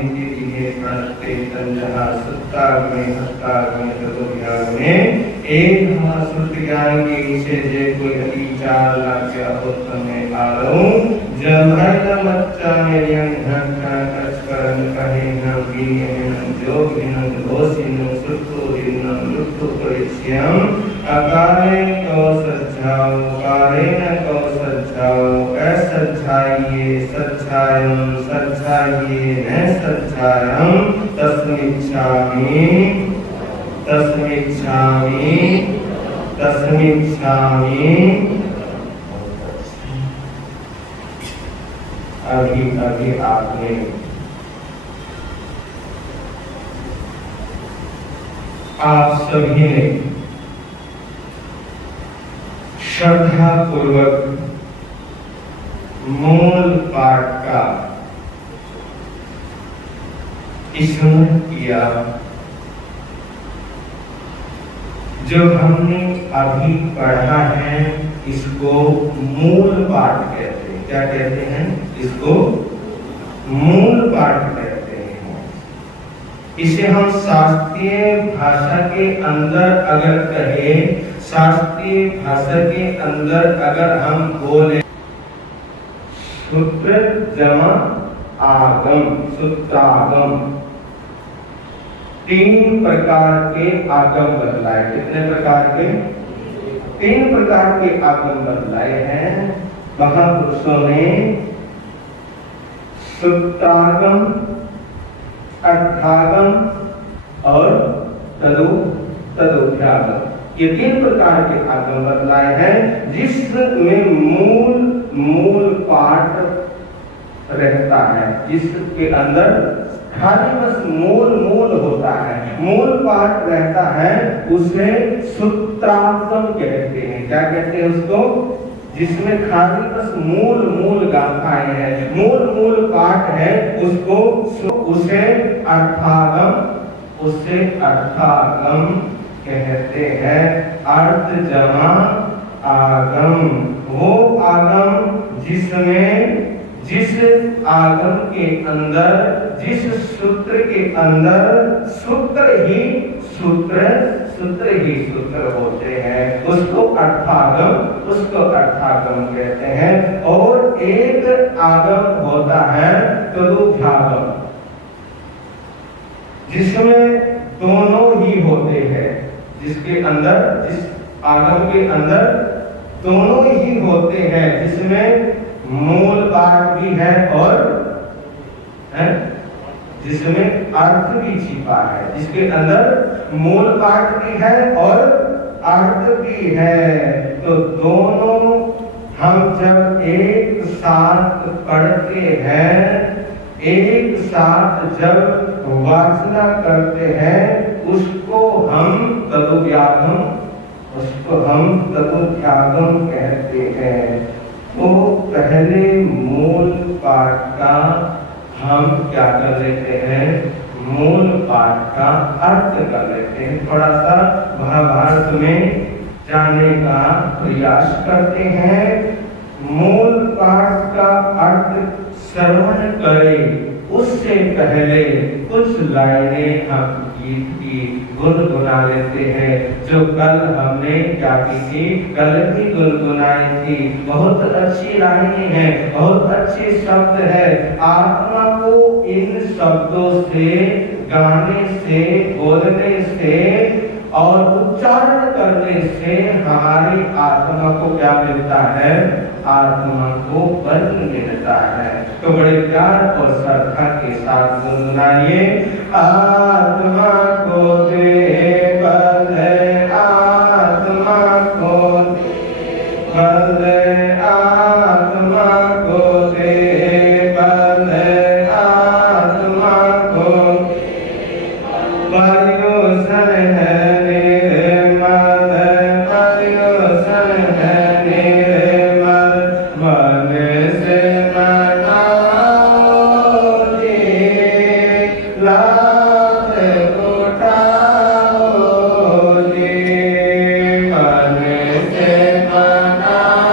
प्रणते तंजहा सत्तार में तत्वज्ञान में एक सुत ज्ञान के विषय जे कोई अति चार लाख होत में आलो जब है मच्चा में यंग कचकरन कहे न गिने न जोग न दोषी न सुतो न लुप्त परिचयम अकारे को सच्चाओ कारे न को सच्चाओ असच्चाइए सच्चायम सच्चाइए न सच्चायम तस्मिच्छामि तस्मिच्छामि तस्मिच्छामि अभी अभी आपने आप सभी ने श्रद्धा पूर्वक मूल पाठ का स्मरण किया। जो हमने अभी पढ़ा है इसको मूल पाठ कहते हैं। क्या कहते हैं? इसको मूल पाठ कहते हैं। इसे हम शास्त्रीय भाषा के अंदर अगर कहें, शास्त्रीय भाषा के अंदर अगर हम बोले सूत्र जमा आगम, सूत्रागम, 3 प्रकार के आगम बतलाए। कितने प्रकार के? 3 प्रकार के आगम बतलाए हैं महापुरुषों ने। सूत्रागम, अर्थागम और तदुभ्यागम, ये 3 प्रकार के आगम बतलाए हैं, जिसमें मूल पाठ रहता है, जिसके अंदर खाली बस मूल होता है, मूल पाठ रहता है, उसे सूत्रागम कहते हैं। क्या कहते हैं उसको? जिसमें खाली बस मूल गाथाएं हैं, मूल पाठ है, उसे अर्थागम कहते हैं। अर्थ जमा आगम, वो आगम जिस आगम के अंदर, जिस सूत्र के अंदर सूत्र ही सूत्र होते हैं, उसको अर्थागम कहते हैं। और एक आगम होता है तदुभ्यागम, जिसमें दोनों ही होते हैं, जिस आगम के अंदर दोनों ही होते हैं, जिसमें मूल पाठ भी है और जिसमें अर्थ भी छिपा है, जिसके अंदर मूल पाठ भी है और अर्थ भी है। तो दोनों हम जब एक साथ पढ़ते हैं, एक साथ जब वाचना करते हैं, उसको हम तदुभ्यागम कहते हैं। तो पहले मूल पाठ का हम क्या कर लेते हैं? मूल पाठ का अर्थ कर लेते हैं। थोड़ा सा महाभारत में जाने का प्रयास करते हैं। मूल पाठ का अर्थ श्रवण करें, उससे पहले कुछ लाइनें हम गीत की गुनगुना लेते हैं, जो कल हमने क्या की थी? कल भी गुनगुनाई थी। बहुत अच्छी लाइनें हैं, बहुत अच्छे शब्द है। आत्मा को इन शब्दों से, गाने से, बोलने से और उच्चारण करने से हमारी आत्मा को क्या मिलता है? आत्मा को बल मिलता है। तो बड़े प्यार और श्रद्धा के साथ गुनगुनाइए। आत्मा को दे बल, आत्मा को दे बल, आत्मा को दे बल, आत्मा को पर्युषण है निर्मल, पर्युषण है निर्मल, मन से मनाओ जी, लाभ उठाओ जी, मन से मनाओ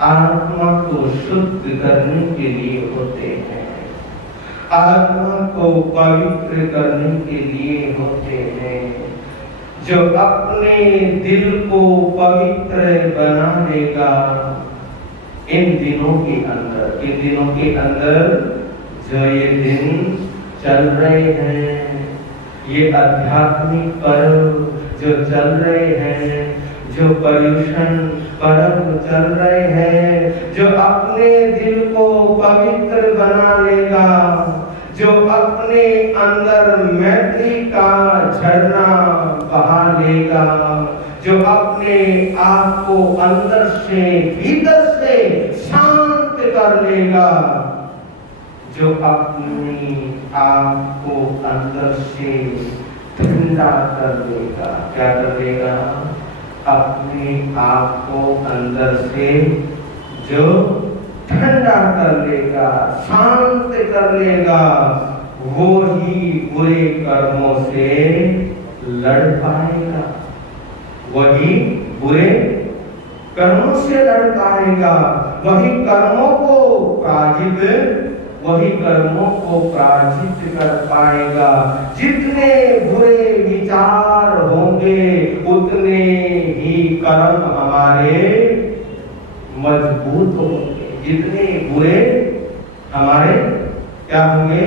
आत्मा को शुद्ध करने के लिए होते हैं, आत्मा को पवित्र करने के लिए होते हैं। जो अपने दिल को पवित्र बना लेगा इन दिनों के अंदर जो ये दिन चल रहे हैं, ये आध्यात्मिक पर्व जो चल रहे हैं, जो पर्युषण पर्व चल रहे हैं, जो अपने दिल को पवित्र बना लेगा, जो अपने अंदर मैत्री का झरना बहा लेगा, जो अपने आप को अंदर से भीतर से शांत कर लेगा, जो अपने आप को अंदर से ठंडा कर देगा। क्या कर देगा? अपने आप को अंदर से जो ठंडा कर लेगा, शांत कर लेगा, वो ही बुरे कर्मों से लड़ पाएगा, वही बुरे कर्मों से लड़ पाएगा, वही कर्मों को पराजित कर पाएगा। जितने बुरे विचार होंगे उतने ही कर्म हमारे मजबूत होंगे, जितने बुरे हमारे क्या होंगे,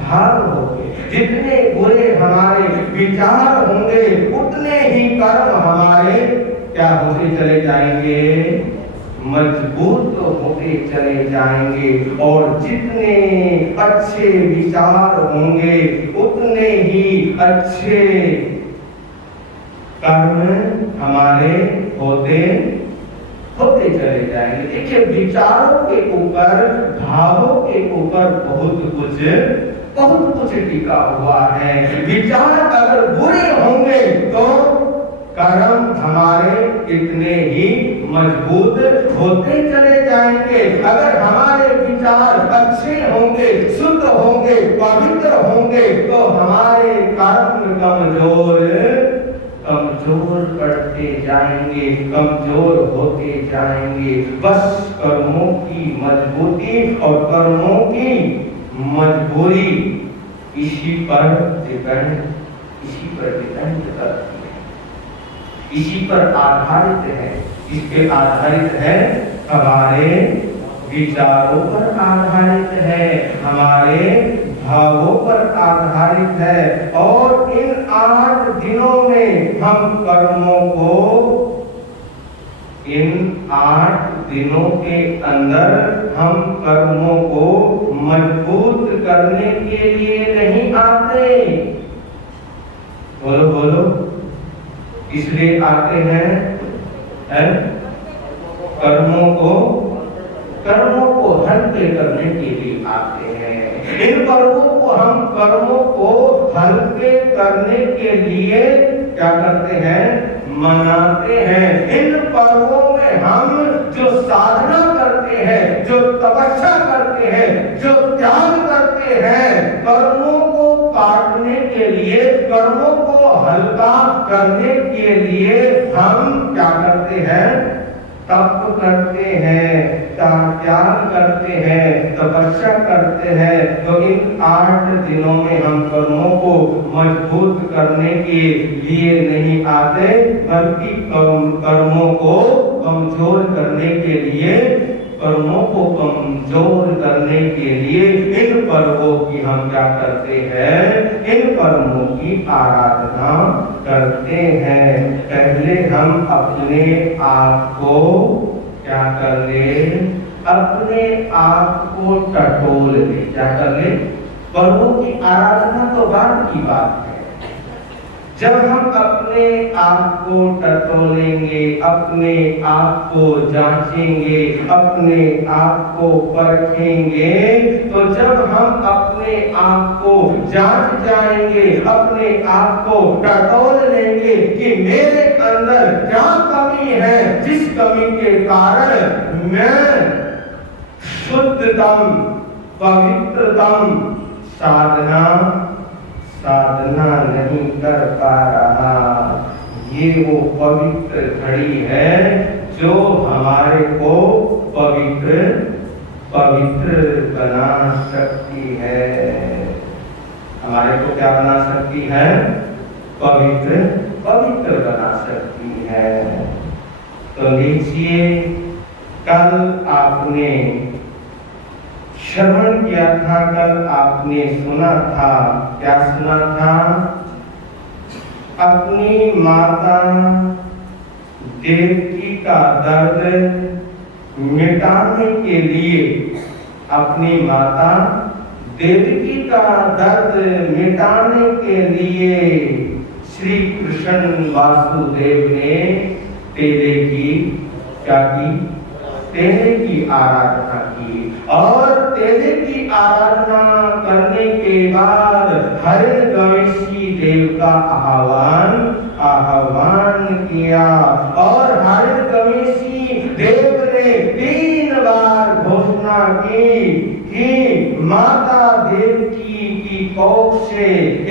भाव होंगे, जितने बुरे हमारे विचार होंगे उतने ही कर्म हमारे क्या होते चले जाएंगे, मजबूत होते चले जाएंगे। और जितने अच्छे विचार होंगे उतने ही अच्छे कर्म हमारे होते चले जाएंगे। देखिए, विचारों के ऊपर, भावों के ऊपर बहुत कुछ टिका हुआ है। विचार अगर बुरे होंगे तो कर्म हमारे इतने ही मजबूत होते चले जाएंगे। अगर हमारे विचार अच्छे होंगे, शुद्ध होंगे, पवित्र होंगे तो हमारे कर्म कमजोर पड़ते जाएंगे, कमजोर होते जाएंगे। बस कर्मों की मजबूती और कर्मों की मजबूरी इसी पर डिपेंड करती है, इसी पर आधारित है। इस पे आधारित है, हमारे विचारों पर आधारित है, हमारे भावों पर आधारित है। और इन 8 दिनों में हम कर्मों को, इन 8 दिनों के अंदर हम कर्मों को मजबूत करने के लिए नहीं आते। बोलो, इसलिए आते हैं, कर्मों को हल्के करने के लिए आते हैं। इन कर्मों को हल्के करने के लिए क्या करते हैं, मनाते हैं। इन पर्वों में हम जो साधना करते हैं, जो तपस्या करते हैं, जो त्याग करते हैं, कर्मों को काटने के लिए, कर्मों को हल्का करने के लिए हम क्या करते हैं, तप करते हैं, त्याग करते हैं, तपस्या करते हैं। तो इन 8 दिनों में हम कर्मों को मजबूत करने के लिए नहीं आते, बल्कि कर्मों को कमजोर करने के लिए, इन पर्वों की हम क्या करते हैं, इन कर्मों की आराधना करते हैं। पहले हम अपने आप को क्या कर ले, अपने आप को टटोल ले। क्या कर ले, पर्वों की आराधना तो बाद की बात है। जब हम अपने आप को टटोलेंगे, अपने आप को जांचेंगे, अपने आप को परखेंगे, तो जब हम अपने आप को जांच जाएंगे, अपने आप को टटोल लेंगे कि मेरे अंदर क्या कमी है, जिस कमी के कारण मैं शुद्धतम, पवित्रतम साधना नहीं कर पा रहा। ये वो पवित्र घड़ी है जो हमारे को पवित्र बना सकती है। हमारे को क्या बना सकती है, पवित्र बना सकती है। तो लीजिए, कल आपने श्रवण किया था, कल आपने सुना था, क्या सुना था, अपनी माता देवकी का दर्द मिटाने के लिए, अपनी माता देवकी का दर्द मिटाने के लिए श्री कृष्ण वासुदेव ने तेरे की क्या की, तेरे की आराधना की। और तेरे की आराधना करने के बाद हरिद्रवेशी देव का आह्वान किया। और हरिद्रवेशी देव ने 3 माता देवकी की कोख से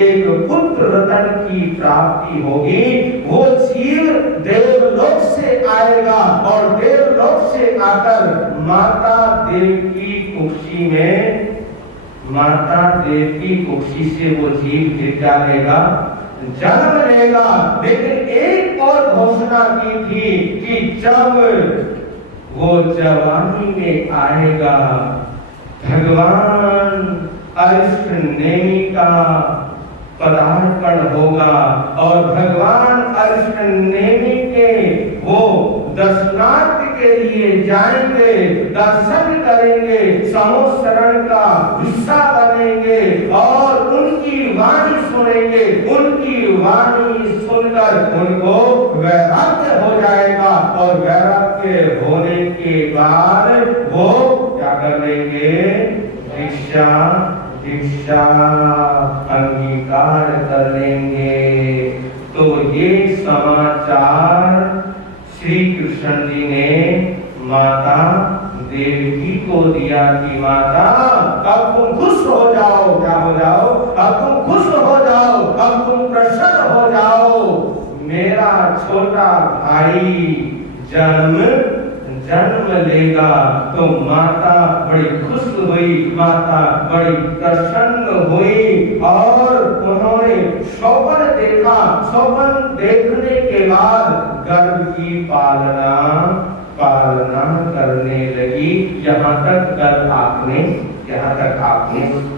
एक पुत्र रतन की प्राप्ति होगी। वो जीव देवलोक से आएगा और देवलोक से आकर माता देवकी कुक्षी में, माता देवकी कुक्षी से वो जीव निकालेगा, जन्म लेगा। लेकिन एक और घोषणा की थी कि जब वो जवानी में आएगा, भगवान अरिष्ट नेमि का पदार्पण होगा और भगवान अरिष्ट नेमि के वो दर्शनार्थ के लिए जाएंगे, दर्शन करेंगे, समोशरण का हिस्सा बनेंगे और उनकी वाणी सुनेंगे। उनकी वाणी सुनकर उनको वैराग्य हो जाएगा और वैराग्य होने के बाद वो क्या कर लेंगे? दीक्षा अंगीकार कर लेंगे। तो ये समाचार श्री कृष्ण जी ने माता देवकी को दिया कि माता अब तुम खुश हो जाओ। क्या हो जाओ? अब तुम खुश हो जाओ, अब तुम प्रसन्न हो जाओ। मेरा छोटा भाई जन्म लेगा। तो माता बड़ी खुश हुई, माता बड़ी प्रसन्न हुई और उन्होंने स्वप्न देखा। स्वप्न देखने के बाद गर्भ की पालना करने लगी। यहाँ तक कल आपने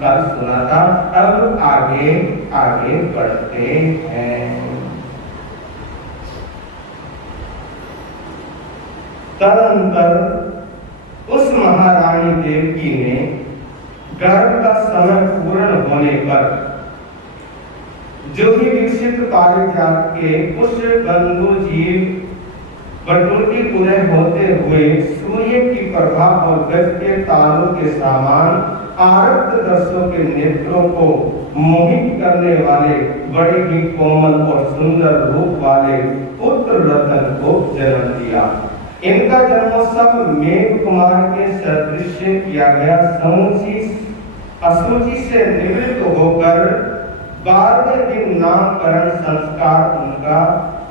कल सुना था। अब आगे बढ़ते हैं। तदंतर उस महारानी देवकी ने गर्भ का समय पूर्ण होने पर जो ही विकसित पारिजात के कुछ बंधु जीव बटुकी पूरे होते हुए सूर्य की प्रभा और गज के तारों के समान आरक्त दर्शों के नेत्रों को मोहित करने वाले बड़े ही कोमल और सुंदर रूप वाले पुत्र रतन को जन्म दिया। इनका जन्मोत्सव मेघ कुमार के सदृश किया गया। अशुचि से निवृत्त होकर 12वें दिन नामकरण संस्कार उनका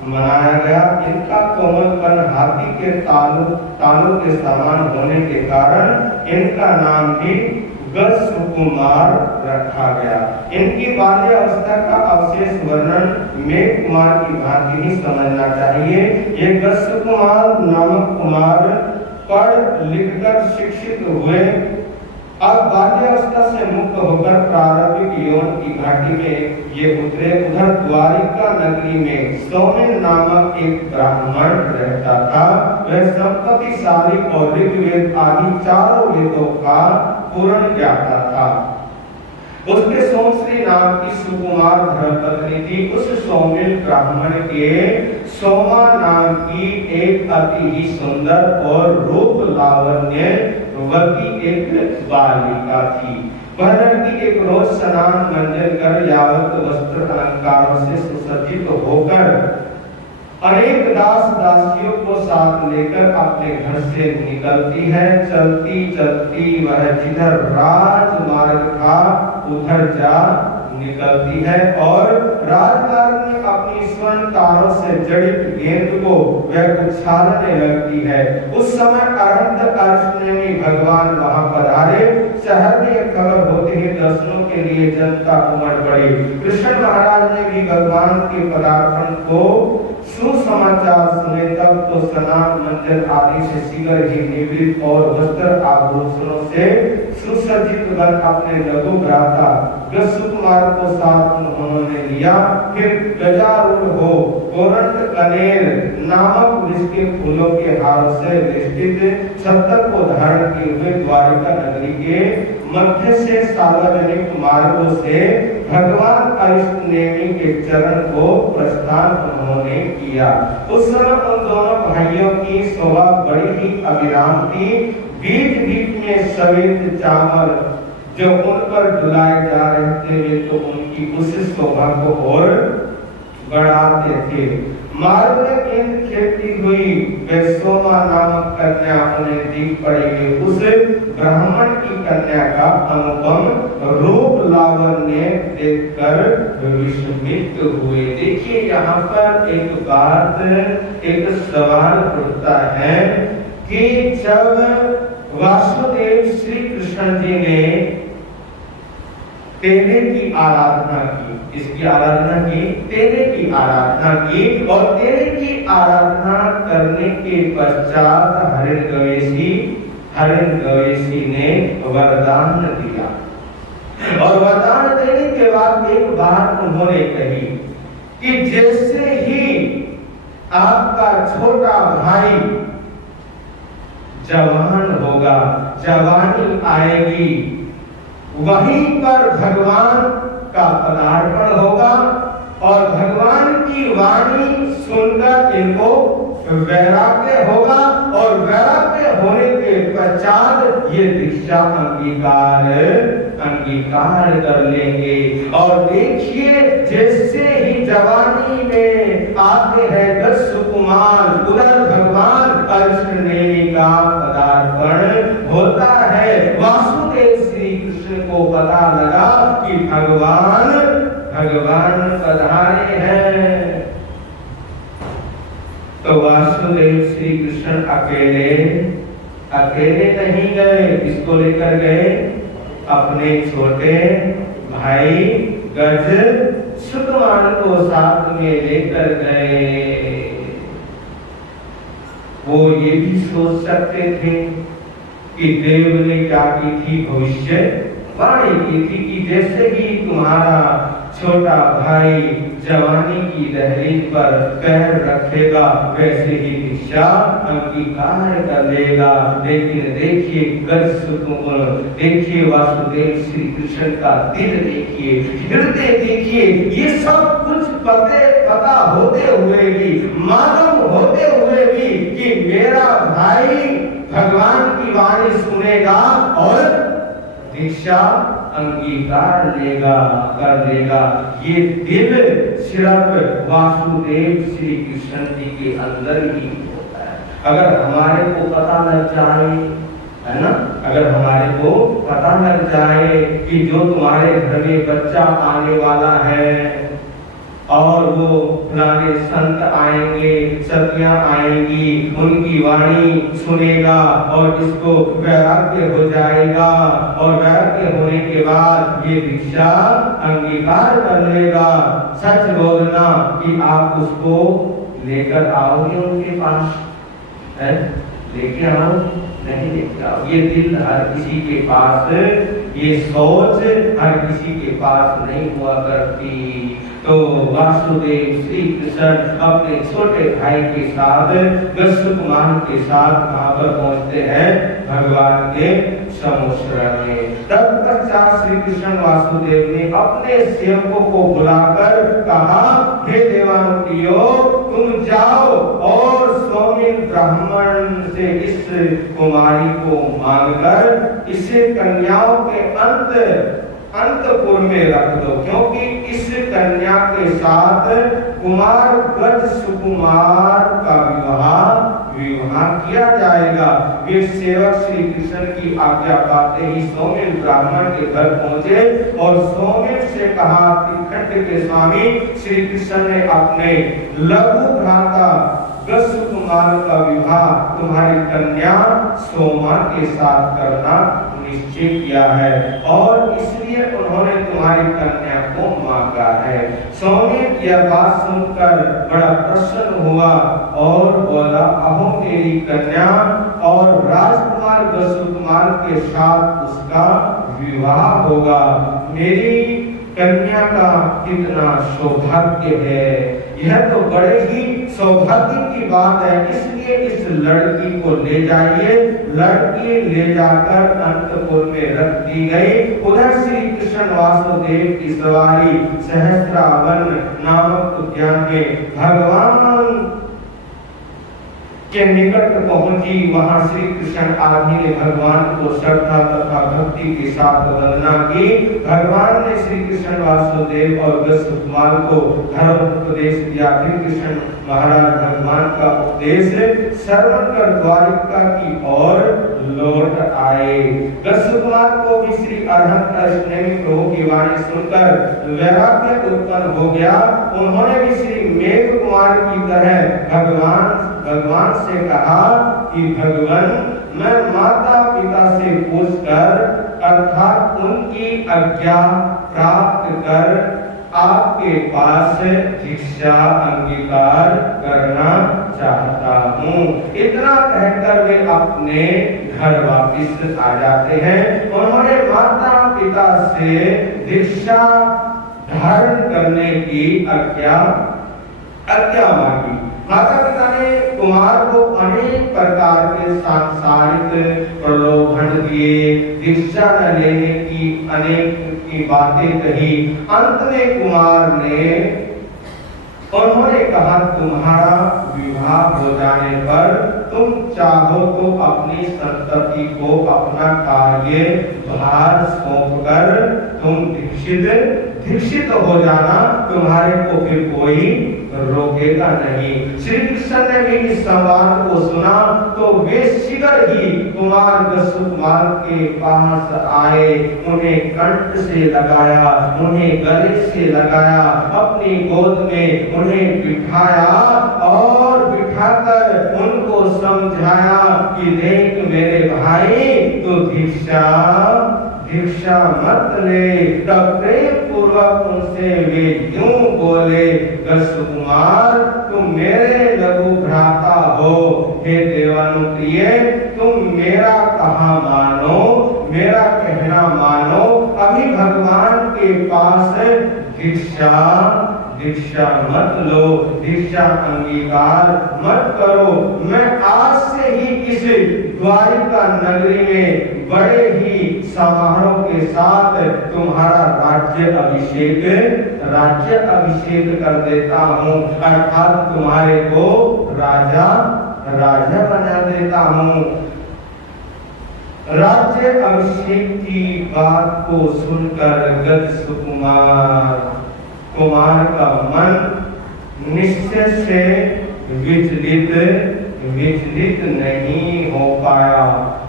मनाया गया। इनका कोमलपन हाथी के तालू के समान होने के कारण इनका नाम भी गज सुकुमार रखा गया। इनकी बाल्यावस्था का अवशेष वर्णन मेघ कुमार की भांति ही समझना चाहिए। ये गज सुकुमार नामक कुमार पढ़ लिखकर शिक्षित हुए। अब बाल्यावस्था से मुक्त होकर प्रारंभिक यौन की घाटी में ये उतरे। उधर द्वारिका नगरी में सौमेन नामक एक ब्राह्मण रहता था। वह संपत्तिशाली और ऋग्वेद आदि चारों वेदों का पूर्ण ज्ञाता था। उसके सोमश्री नाम की सुकुमार धर्मपत्नी थी। उस सौमेन ब्राह्मण के सोमा नाम की एक अति ही सुंदर और रूप लावण्यवती एक बालिका थी। वह लड़की एक रोज स्नान मंजन कर यावत वस्त्र अलंकारों से सुसज्जित होकर अनेक दास दासियों को साथ लेकर अपने घर से निकलती है। चलती चलती वह जिधर राजमार्ग था उधर जा निकलती है और राजमार्ग में अपनी स्वर्ण तारों से जड़ित गेंद को वह उछालने लगती है। उस समय अरंत अर्चनेमी भगवान वहां पधारे। शहर में एक खबर होते ही दर्शनों के लिए जनता उमड़ पड़ी। कृष्ण महाराज ने भी भगवान के पदार्पण को सुसमाचार सुने। तब तो स्नान मंजन आदि से शीघ्र ही निवृत्त और वस्त्र आभूषणों से सुसज्जित बन अपने लघु भ्राता गजकुमार को साथ उन्होंने लिया। फिर गजारूढ़ हो कोरंट कनेर नामक वृक्ष के फूलों के हारों से वेष्टित छत्र को धारण किए हुए द्वारिका नगरी के मध्य से सार्वजनिक मार्गों से भगवान अरिष्ट नेमि के चरण को प्रस्थान उन्होंने किया। उस समय उन दोनों भाइयों की शोभा बड़ी ही अविराम थी। बीच बीच में सफेद चावल जो उन पर डुलाए जा रहे थे वे तो उनकी उस शोभा को और बढ़ाते थे। मार्ग में गेंद खेलती हुई वे सोमा नामक कन्या उन्हें दिख पड़ेगी। उस ब्राह्मण की कन्या का अनुपम रूप लावण्य देखकर विस्मित हुए। देखिए यहाँ पर एक बात, एक सवाल उठता है कि जब वासुदेव श्री कृष्ण जी ने तेने की आराधना की, इसकी आराधना की, तेने की आराधना की, और तेने की आराधना करने के पश्चात हिरण्यकशिपु ने वरदान दिया, और वरदान देने के बाद एक बात उन्होंने कही कि जैसे ही आपका छोटा भाई जवान होगा, जवानी आएगी, वहीं पर भगवान का पदार्पण होगा, और भगवान की वाणी सुनकर इनको वैराग्य होगा, और वैराग्य होने के पश्चात ये दीक्षा अंगीकार कर लेंगे। और देखिए जैसे ही जवानी में आते हैं 10 कुमार, उधर भगवान कृष्ण का पदार्पण होता है। वासुदेव श्री कृष्ण को पता लगा कि भगवान पधारे हैं। तो वासुदेव श्री कृष्ण अकेले नहीं गए, किसको लेकर गए? अपने छोटे भाई गज सुतमान को साथ में लेकर गए। वो ये भी सोच सकते थे कि देव ने क्या की थी, भविष्य वाणी की थी कि जैसे ही तुम्हारा छोटा भाई जवानी की दहलीज पर पैर रखेगा वैसे ही दीक्षा अंगीकार कर लेगा। लेकिन देखिए देखिए वासुदेव श्री कृष्ण का दिल देखिए, हृदय देखिए, ये सब कुछ पता होते हुए भी, मालूम होते हुए भी कि मेरा भाई भगवान की वाणी सुनेगा और दीक्षा अंगीकार कर लेगा। ये दिल सिर्फ वासुदेव श्री कृष्ण जी के अंदर ही होता है। अगर हमारे को पता लग जाए, है ना, अगर हमारे को पता लग जाए कि जो तुम्हारे घर में बच्चा आने वाला है और वो फलाने संत आएंगे, सतियां आएंगी, उनकी वाणी सुनेगा और इसको वैराग्य हो जाएगा, और वैराग्य होने के बाद ये दीक्षा अंगीकार कर लेगा। सच बोलना कि आप उसको लेकर आओगे उनके पास, है? लेके आओ? नहीं लेके आओ। ये दिल हर किसी के पास, ये सोच हर किसी के पास नहीं हुआ करती। तो वासुदेव श्री कृष्ण अपने छोटे भाई के साथ गस्सुमान के साथ कहां पर पहुंचते हैं? भगवान के समुद्र में। तब पश्चात श्री कृष्ण वासुदेव ने अपने सेवकों को बुलाकर कहा, हे देवानुप्रियो, तुम जाओ और सौमिल ब्राह्मण से इस कुमारी को मांगकर इसे कन्याओं के अंतपुर में रख दो, क्योंकि इस कन्या के साथ कुमार गज सुकुमार का विवाह किया जाएगा। वे सेवक श्री कृष्ण की आज्ञा पाते ही सौमिल ब्राह्मण के घर पहुंचे और सौमिल से कहा कि खंड के स्वामी श्री कृष्ण ने अपने लघु भ्राता गज कुमार का विवाह तुम्हारी कन्या सोमा के साथ करना निश्चय किया है, और इसलिए उन्होंने तुम्हारी कन्या को मांगा है। सौमिल यह बात सुनकर बड़ा प्रसन्न हुआ और बोला, अहो मेरी कन्या और राजकुमार गसुकुमार के साथ उसका विवाह होगा। मेरी कन्या का कितना सौभाग्य है, यह तो बड़े ही सौभाग्य की बात है। इसलिए इस लड़की को ले जाइए। लड़की ले जाकर अंतपुर में रख दी गई। उधर श्री कृष्ण वासुदेव की सवारी सहस्रावन नामक उद्यान में भगवान के निकट पहुंची। वहां श्री कृष्ण आदि ने भगवान को श्रद्धा तथा भक्ति के साथ वंदना की। भगवान ने श्री कृष्ण वासुदेव और गस्सुकुमार को धर्म उपदेश दिया। फिर कृष्ण महाराज भगवान का उपदेश श्रवण कर द्वारिका की ओर लौट आए। गस्सुकुमार ही श्री अरहंत अष्टनेमी प्रभु की वाणी सुनकर वैराग्य उत्पन्न हो गया। उन्होंने भी श्री मेघ कुमार की तरह भगवान से कहा कि भगवान, मैं माता पिता से पूछकर अर्थात उनकी आज्ञा प्राप्त कर आपके पास भिक्षा अंगीकार करना चाहता हूँ। इतना कहकर वे अपने घर वापिस आ जाते हैं। उन्होंने माता पिता से भिक्षा धारण करने की आज्ञा मांगी। माता पिता ने कुमार को अनेक प्रकार के सांसारिक प्रलोभन दिए, दीक्षा न लेने की अनेक की बातें कही। अंत में कुमार ने उन्होंने कहा, तुम्हारा विवाह हो जाने पर तुम चाहो तो अपनी संतति को अपना कार्य भार सौंपकर तुम दीक्षित हो जाना, तुम्हारे को फिर कोई रोकेगा नहीं। श्री कृष्ण ने भी इस संवाद को सुना तो वे शीघ्र ही कुमार गसुकुमार के पास आए, उन्हें कंठ से लगाया, उन्हें गले से लगाया, अपनी गोद में उन्हें बिठाया और बिठाकर उनको समझाया कि देख मेरे भाई, तो भिक्षा मत ले। तब प्रेम पूर्वक उनसे वे यूं बोले, गसुकुमार तुम मेरे लघु भ्राता हो, हे देवानुप्रिय तुम मेरा कहा मानो, मेरा कहना मानो। अभी भगवान के पास दीक्षा मत लो, दीक्षा अंगीकार मत करो। मैं आज से ही इस द्वारिका नगरी में बड़े ही समारोह के साथ तुम्हारा राज्य अभिषेक कर देता हूँ, अर्थात तुम्हारे को राजा बना देता हूँ। राज्य अभिषेक की बात को सुनकर गसुकुमार का मन निश्चय से विचलित नहीं हो पाया,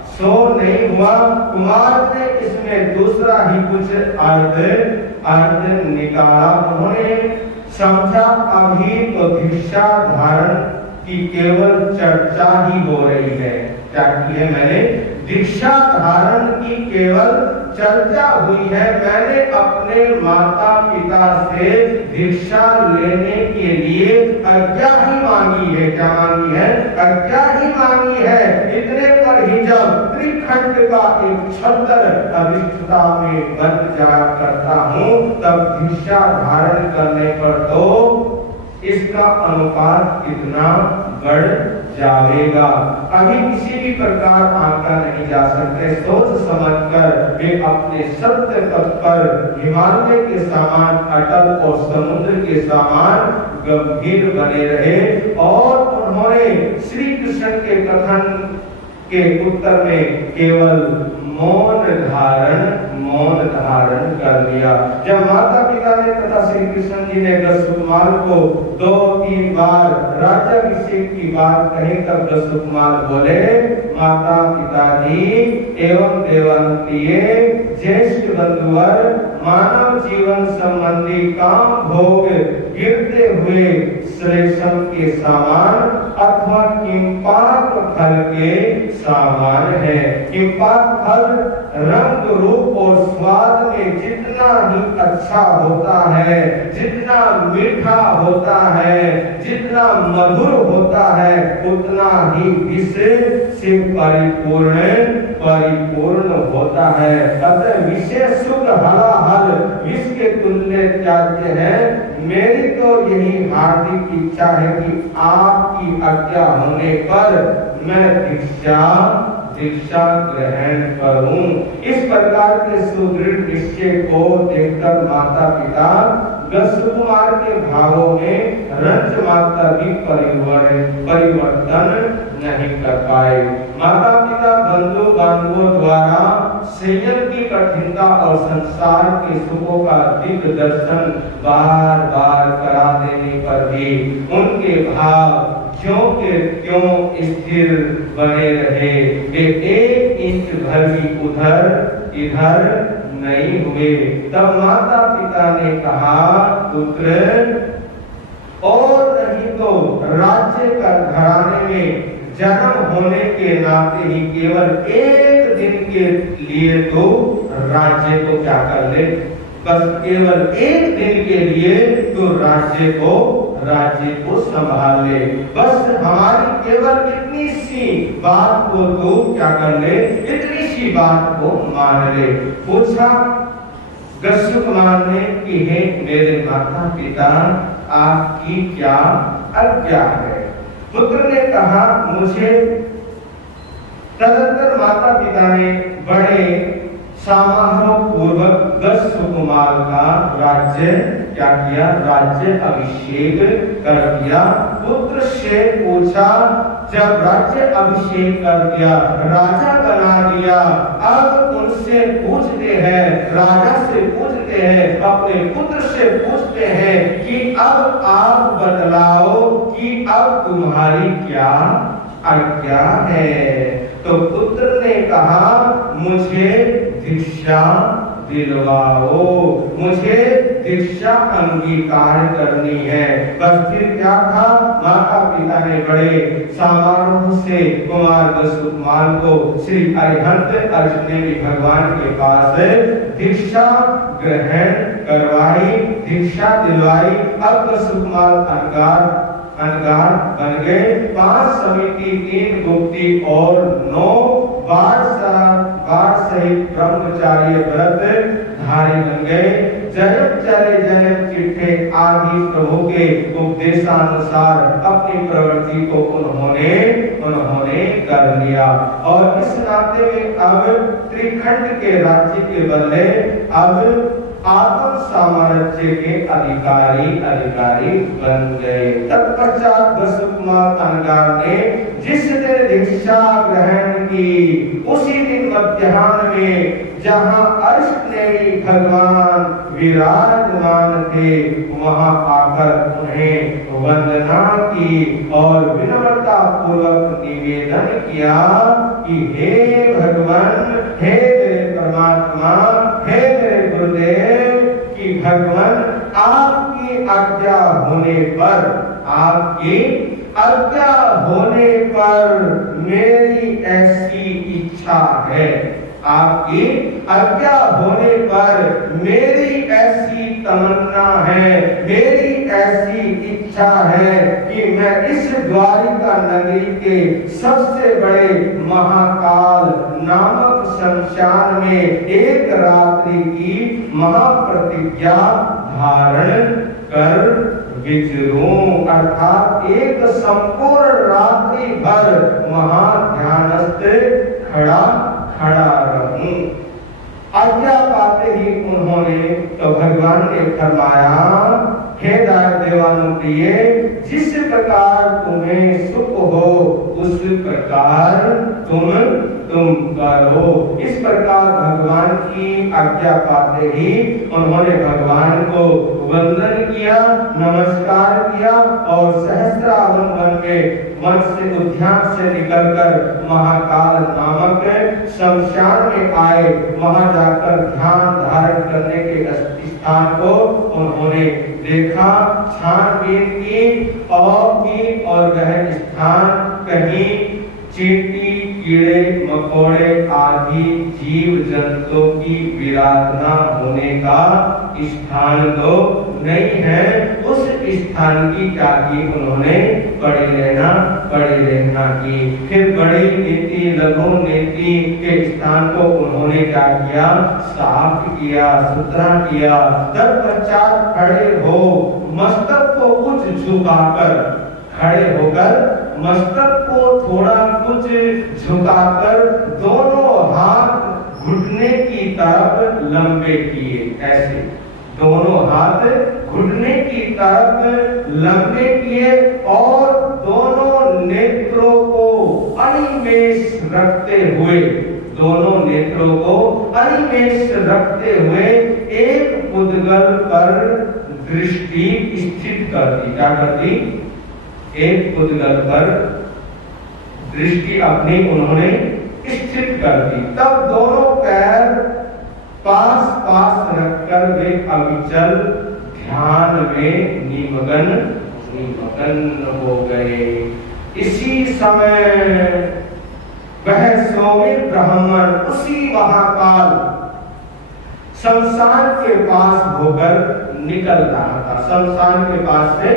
सो नहीं हुआ। कुमार ने इसमें दूसरा ही कुछ अर्थ निकाला। उन्होंने समझा अभी तो भिक्षा धारण की केवल चर्चा ही हो रही है। क्या की है मैंने? दीक्षा धारण की केवल चर्चा हुई है। मैंने अपने माता पिता से दीक्षा लेने के लिए आज्ञा ही मांगी है। क्या मांगी है? आज्ञा ही मांगी है। इतने पर ही जब त्रिखंड का एक छत्र अभिष्टता में बन जाया करता हूँ, तब दीक्षा धारण करने पर तो इसका अनुपात कितना बढ़ जाएगा, अभी किसी भी प्रकार आंका नहीं जा सकते। सोच समझकर वे अपने सत्य पथ पर हिमालय के समान अटल और समुद्र के समान गंभीर बने रहे और उन्होंने श्री कृष्ण के कथन के उत्तर में केवल मौन धारण कर लिया। जब माता पिता ने तथा श्री कृष्ण जी ने गसुकुमार को 2-3 बार राज्याभिषेक की बात कही, तब गसुकुमार बोले, माता पिताजी एवं देवानुप्रिय ज्येष्ठ बंधुवर, मानव जीवन संबंधी काम भोग गिरते हुए श्लेषम के समान अथवा किंपाक फल के समान है। किंपाक फल रंग रूप और स्वाद में जितना ही अच्छा होता है, जितना मीठा होता है, जितना मधुर होता है, उतना ही विष से परिपूर्ण होता है। अतः विशेष सुख हलाहल विष के तुल्य त्याज्य है। मेरी तो यही हार्दिक इच्छा है कि आपकी आज्ञा होने पर मैं दीक्षा ग्रहण करूं। इस प्रकार के सुदृढ़ निश्चय को देखकर माता पिता गसुकुमार के भावों में रंज मात्र भी परिवर्तन नहीं कर पाए। माता पिता बंधु बांधवों द्वारा संयम की कठिनता और संसार के सुखों का दिव्य दर्शन बार बार करा देने पर भी उनके भाव क्यों के त्यों स्थिर बने रहे। वे 1 इंच भर भी उधर इधर नहीं हुए। तब माता पिता ने कहा, पुत्र और नहीं तो राज्य का घराने में जन्म होने के नाते ही केवल एक दिन के लिए तो राज्य को क्या कर ले, बस केवल एक दिन के लिए तो राज्य को संभाल ले। बस हमारी केवल इतनी सी बात को तो क्या कर ले, इतनी सी बात को मान ले। पूछा गस्सु कुमार ने कि हे मेरे माता पिता, आपकी क्या आज्ञा है। पुत्र ने कहा, मुझे। तदंतर माता पिता ने बड़े समारोह पूर्वक गस्सु कुमार का राज्य क्या किया, राज्य अभिषेक कर दिया। पुत्र से पूछा, जब राज्य अभिषेक कर दिया, राजा बना दिया, अब उनसे पूछते हैं, राजा से पूछते हैं, अपने पुत्र से पूछते हैं कि अब आप बतलाओ कि अब तुम्हारी क्या आज्ञा है। तो पुत्र ने कहा, मुझे दीक्षा दिलवाओ, मुझे दीक्षा अंगीकार करनी है। बस फिर क्या था, माता पिता ने बड़े समारोह से कुमार गस्सु कुमार को श्री अरिहंत अर्जुन भगवान के पास दीक्षा ग्रहण करवाई, दीक्षा दिलवाई। अब गस्सु कुमार अनगार बन गए। 5 समिति, 3 गुप्ती और 9 बार सहित ब्रह्मचार्य व्रत धारी बन गए। जन्म चले जन्म चिट्ठे आदि प्रभु के उपदेशानुसार अपनी प्रवृत्ति को उन्होंने कर लिया। और इस नाते में अब त्रिखंड के राज्य के बदले अब आत्म साम्राज्य के अधिकारी बन गए। तत्पश्चात गस्सु कुमार अनगार ने जिस दिन दीक्षा ग्रहण की, उसी दिन मध्याह्न में जहाँ अर्षनेमी भगवान विराजमान थे, वहां आकर उन्हें वंदना की और विनम्रता पूर्वक निवेदन किया कि हे भगवान, हे मेरे परमात्मा, हे मेरे गुरुदेव, कि भगवान आपकी आज्ञा होने पर मेरी ऐसी इच्छा है, आपकी आज्ञा होने पर मेरी ऐसी तमन्ना है, मेरी ऐसी इच्छा है कि मैं इस द्वारिका नगरी के सबसे बड़े महाकाल नामक शमशान में एक रात्रि की महाप्रतिज्ञा धारण कर विचरूं, अर्थात एक संपूर्ण रात्रि भर वहां ध्यानस्थ खड़ा रहूं। आज्ञा पाते ही उन्होंने तो भगवान ने फरमाया, हे देवानुप्रिय, जिस प्रकार तुम्हें सुख हो उस प्रकार तुम करो। इस प्रकार भगवान की आज्ञा पाते ही उन्होंने भगवान को वंदन किया, नमस्कार किया और सहस्त्रावन वन से उद्यान से निकलकर महाकाल नामक शमशान में आए। वहां जाकर ध्यान धारण करने के स्थान को उन्होंने देखा, छानबीन की और वह स्थान कहीं चींटी, कीड़े मकोड़े आदि जीव जंतुओं की विराधना होने का स्थान तो नहीं है। उस स्थान की क्या की उन्होंने पड़े रहना की। फिर बड़ी नीति लघु नीति के स्थान को उन्होंने क्या किया, साफ किया, सुथरा किया। तत्पश्चात खड़े हो मस्तक को कुछ झुकाकर, खड़े होकर मस्तक को थोड़ा कुछ झुकाकर दोनों हाथ घुटने की तरफ लंबे किए। ऐसे दोनों हाथ घुटने की तरफ लंबे किए और दोनों नेत्रों को अनिमेष रखते हुए, दोनों नेत्रों को अनिमेष रखते हुए एक पुद्गल पर दृष्टि स्थित कर दी। क्या कर दी? एक पुद्गल पर दृष्टि अपनी उन्होंने स्थित कर दी। तब दोनों पैर पास पास रखकर वे अविचल ध्यान में निमग्न हो गए। इसी समय वह सोमिल ब्राह्मण उसी महाकाल शमशान के पास होकर निकल रहा था, शमशान के पास से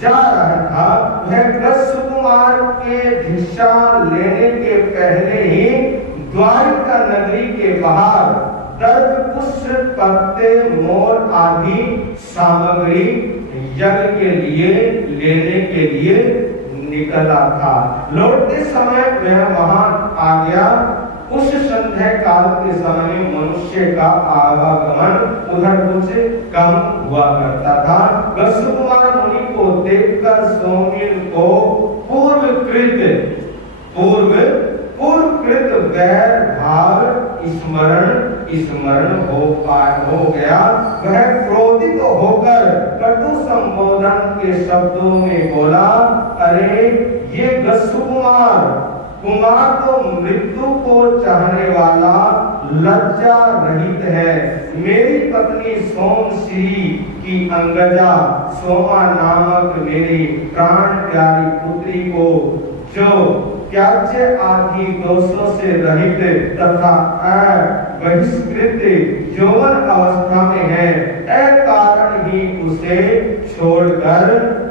जा रहा था। वह कृष्ण कुमार के भिक्षा लेने के पहले ही द्वारिका नगरी के बाहर दर्भ पुष्प पत्ते मोर आदि सामग्री यज्ञ के लिए लेने के लिए निकला था। लौटते समय वह वहां आ गया। उस संध्या काल के समय मनुष्य का आवागमन उधर कुछ कम हुआ करता था। कृष्ण कुमार मुनि को देखकर सोमिल को पूर्वकृत वैर भाव स्मरण हो गया। वह क्रोधित होकर कटु संबोधन के शब्दों में बोला, अरे ये कृष्ण कुमार तो मृत्यु को चाहने वाला लज्जा रहित है। मेरी पत्नी सोमश्री की अंगजा सोमा नामक मेरी प्राण प्यारी पुत्री को जो त्याज्य आदि दोषों से रहित तथा बहिष्कृत यौवन अवस्था में है, कारण ही उसे छोड़कर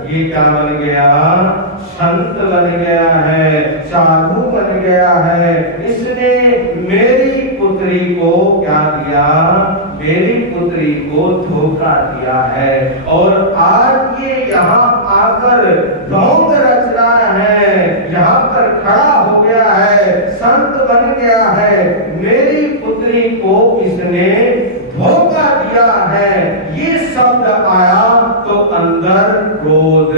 ये क्या बन गया, संत बन गया है, साधु बन गया है। इसने मेरी पुत्री को क्या दिया, मेरी पुत्री को धोखा दिया है और आज ये यहाँ आकर ढोंग रच रहा है, यहाँ पर खड़ा हो गया है, संत बन गया है। मेरी पुत्री को इसने धोखा दिया है। ये शब्द आया तो अंदर क्रोध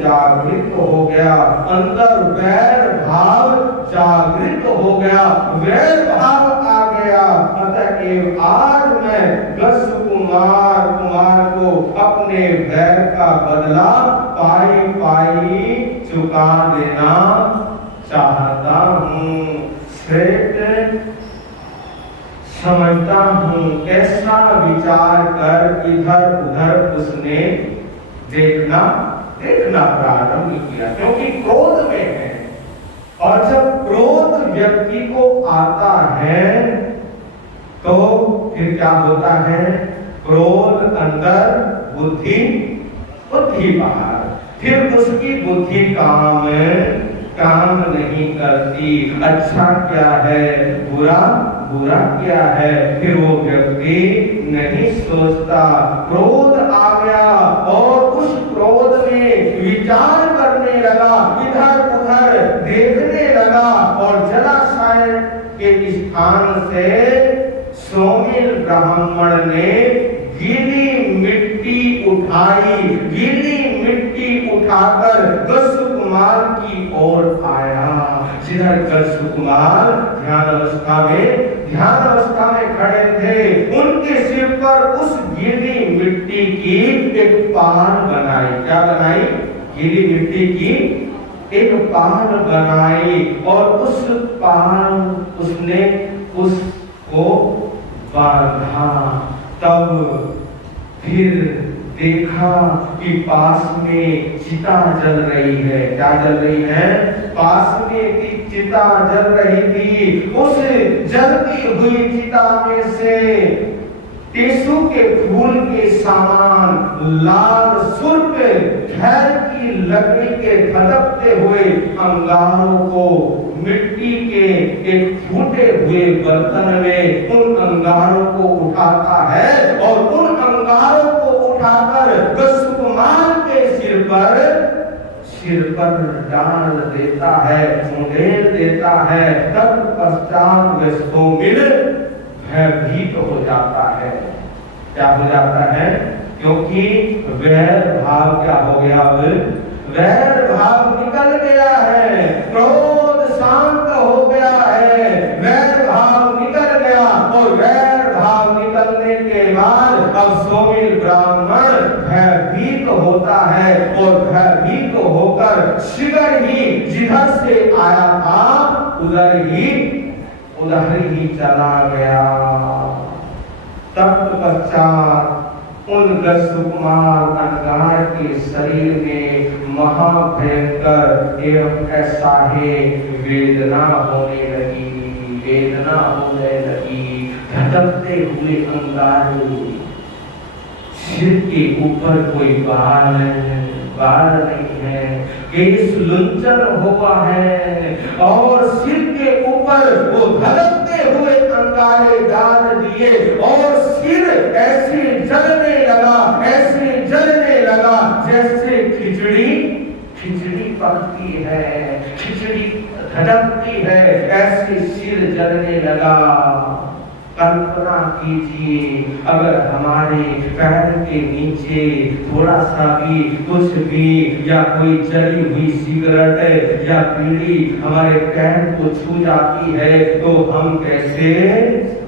जागृत हो गया, अंदर वैर भाव जागृत हो गया, वैर भाव आ गया। अतएव आज मैं कृष्ण कुमार को अपने वैर का बदला पाई चुका देना चाहता हूँ। श्रेष्ठ समझता हूँ। ऐसा विचार कर इधर उधर उसने देखना प्रारंभ किया, क्योंकि क्रोध में है। और जब क्रोध व्यक्ति को आता है तो फिर क्या होता है, क्रोध अंदर, बुद्धि बाहर। फिर उसकी बुद्धि काम नहीं करती। अच्छा क्या है, बुरा क्या है, फिर वो व्यक्ति नहीं सोचता। क्रोध आ गया और उस क्रोध में विचार करने लगा, इधर उधर देखने लगा और जलाशय के स्थान से सोमिल ब्राह्मण ने गीली मिट्टी उठाकर कृष्ण कुमार की ओर आया। जिधर कृष्ण कुमार ध्यान अवस्था में खड़े थे, उनके सिर पर उस गीली मिट्टी की एक पहाड़ बनाई। क्या बनाई? गीली मिट्टी की एक पहाड़ बनाई और उस पहाड़ उसने उसको बांधा। तब फिर देखा कि पास में चिता जल रही है। क्या जल रही है? पास में एक चिता जल रही थी। उस जलती हुई चिता में से टेसू के फूल के समान लाल सुर्ख खैर की लकड़ी के धधकते हुए अंगारों को मिट्टी के एक फूटे हुए बर्तन में उन अंगारों को उठाता है और उन अंगारों को उठाकर कृष्ण कुमार के सिर पर डाल देता है, उंडेल देता है। तत्पश्चात वे सोमिल भयभीत हो जाता है। क्या हो जाता है? क्योंकि वैर भाव क्या हो गया? वैर भाव निकल गया है, क्रोध शांत हो गया है, वैर भाव निकल गया और वैर भाव निकलने के बाद अब सोमिल ब्राह्मण भयभीत होता है और भयभीत होकर शीघ्र ही जिधर से आया था उधर उधर ही चला गया। तत्पश्चात उन सुकुमार अंगार के शरीर में महाभयंकर एवं असह्य वेदना होने लगी, वेदना होने लगी। धड़कते हुए अंगारे, सिर के ऊपर कोई बाल नहीं है, केस लुंचन हुआ है और सिर के ऊपर वो धड़कते हुए अंगारे डाल दिए और सिर ऐसे जलने लगा, ऐसे जलने लगा जैसे खिचड़ी पकती है, खिचड़ी धड़कती है, ऐसे सिर जलने लगा। कल्पना कीजिए अगर हमारे पैर के नीचे थोड़ा सा भी कुछ भी या कोई जली हुई सिगरेट या बीड़ी हमारे पैर को छू जाती है तो हम कैसे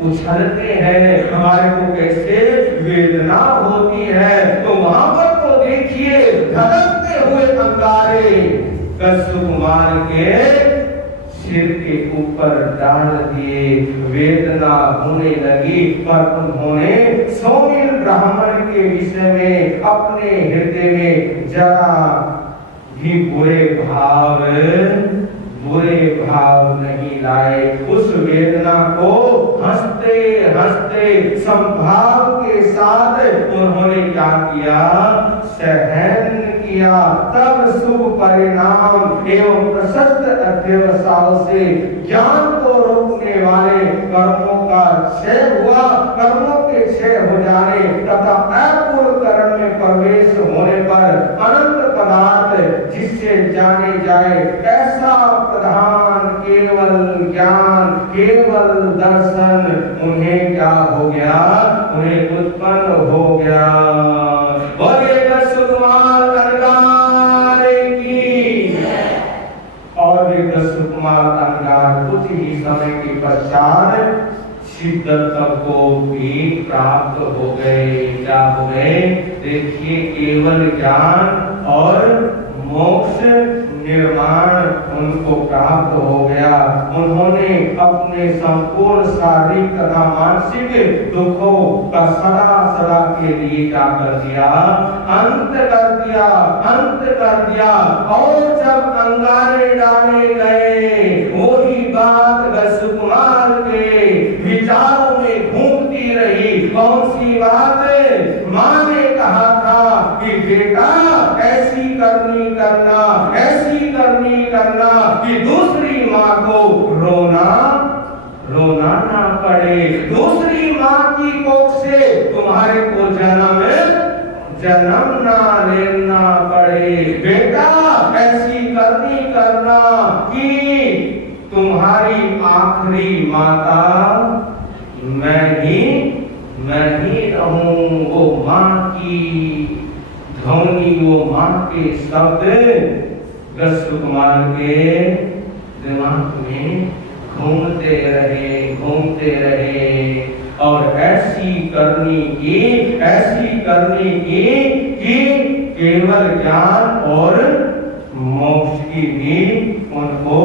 उछलते हैं, हमारे को कैसे वेदना होती है। तो वहां पर तो देखिए धड़कते हुए अंगारे सुकुमार के सिर के ऊपर डाल दिए, वेदना होने लगी। पर उन्होंने सौमिल ब्राह्मण के विषय में अपने हृदय में जरा भी बुरे भाव नहीं लाए। उस वेदना को हंसते हंसते संभाव के साथ उन्होंने क्या किया, सहन किया। तब शुभ परिणाम एवं प्रशस्त अध्यवसायों से ज्ञान को रोकने वाले कर्मों का क्षय हुआ। कर्मों के क्षय हो जाने तथा अपूर्ण कर्म में प्रवेश होने पर अनंत पदार्थ जिससे जाने जाए ऐसा प्रधान केवल ज्ञान, केवल दर्शन उन्हें क्या हो गया, उन्हें उत्पन्न हो गया। कुछ ही समय के पश्चात सिद्धत्व को भी प्राप्त हो गए। क्या हो गए, देखिए केवल ज्ञान और मोक्ष निर्माण उनको प्राप्त हो गया। उन्होंने अपने संपूर्ण शारीरिक तथा मानसिक दुखों का सदा के लिए क्या कर दिया, अंत कर दिया। और जब अंगारे डाले गए वही बात सुकुमार के विचारों में घूमती रही। कौन सी बात, माँ ने कहा था कि बेटा ऐसी करनी करना कि दूसरी माँ को रोना ना पड़े, दूसरी माँ की कोख से तुम्हारे को जन्म ना लेना पड़े। बेटा ऐसी करना कि तुम्हारी आखिरी माता मैं ही रहूं। वो माँ की ध्वनि, वो माँ के शब्द सुकुमार के दिमाग में घूमते रहे और ऐसी करनी की कि केवल ज्ञान और मोक्ष की भी उनको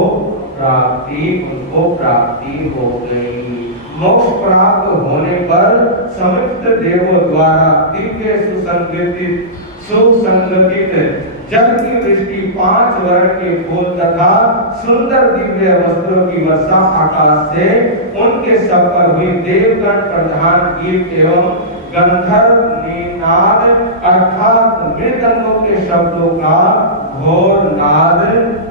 प्राप्ति हो गई। मोक्ष प्राप्त होने पर समस्त देवों द्वारा दिव्य सुसंगठित जल की वृष्टि 5 वर्ण के फूल तथा सुंदर दिव्य वस्त्रों की वर्षा आकाश से उनके सब पर हुई। देवगण प्रधान गीत एवं गंधर्व निनाद अर्थात मृदंगों के शब्दों का घोर नाद